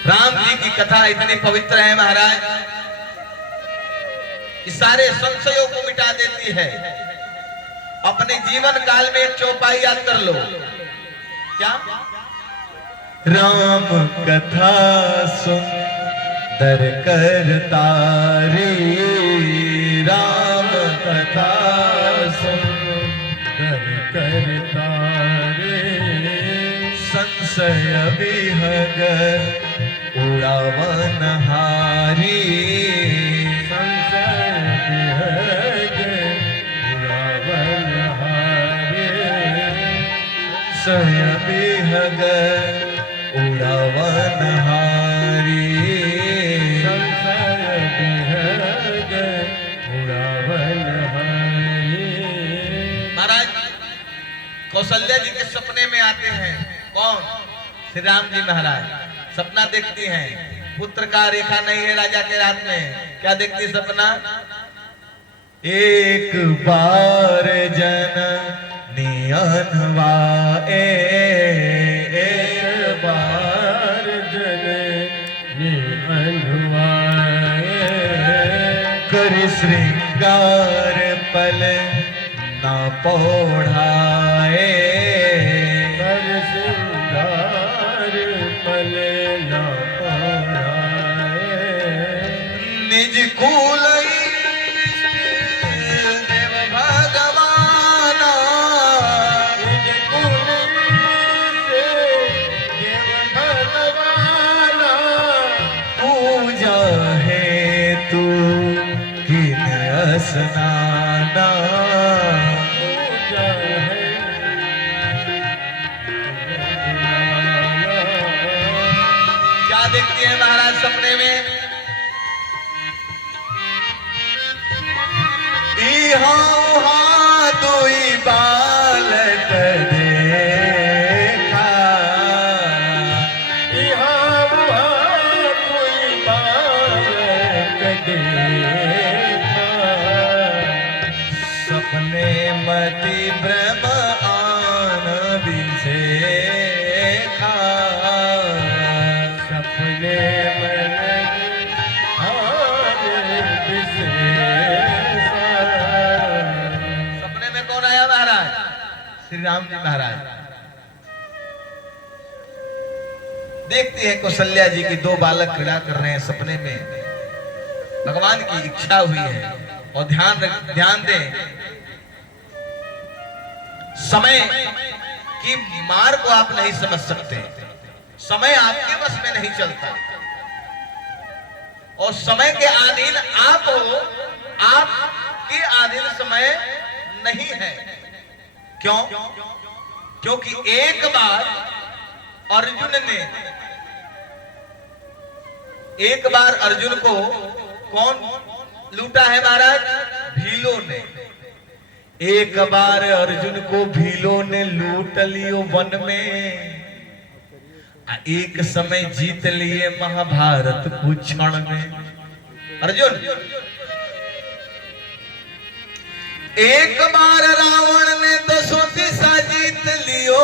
राम जी की कथा इतनी पवित्र है महाराज, इस सारे संशयों को मिटा देती है। अपने जीवन काल में एक चौपाई याद कर लो, क्या? राम कथा सुंदर करता रे, राम कथा सुंदर करता रे, संशय विहग उड़ावन हारी, संशय विहग उड़ावनहारी। संसार बिहग उड़ावनहारी। महाराज कौशल्या जी के सपने में आते हैं कौन? श्री राम जी महाराज सपना देखती हैं, पुत्र का रेखा नहीं है राजा के रात में। क्या देखती सपना? एक बार जननी अनवाए, एक बार जननी अनवाए। कर श्रृंगार पल ना पौढ़ाए। कर श्रृंगार पल न पौढ़ाए। निज कुल देव भगवाना। निज कुल से देव भगवाना। पूजा है तू किन स्नाना। पूजा है क्या देखती है महाराज सपने में? इहाँ दुई बालक देखा। यहाँ वहाँ कोई बालक देखा। सपने मति भ्रम आन विषेखा। सपने मन आन विशेषा। सपने में कौन आया महाराज? श्री राम जी महाराज। देखते हैं कौशल्या जी की दो बालक क्रीड़ा कर रहे हैं सपने में। भगवान की इच्छा हुई है और ध्यान दें, समय की मार को आप नहीं समझ सकते। समय आपके बस में नहीं चलता और समय के अधीन आप हो, आपके अधीन समय नहीं है। क्यों? क्योंकि एक बार अर्जुन को कौन लूटा है महाराज? भीलों ने। एक बार अर्जुन को भीलों ने लूट लियो वन में। एक समय जीत लिए महाभारत को क्षण में। अर्जुन एक बार रावण ने 200 दिशा जीत लियो।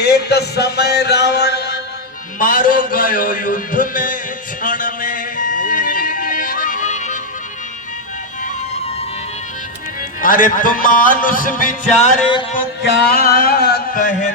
एक समय रावण मारो गयो युद्ध में क्षण में। अरे तुम मानुष बिचारे को क्या कहे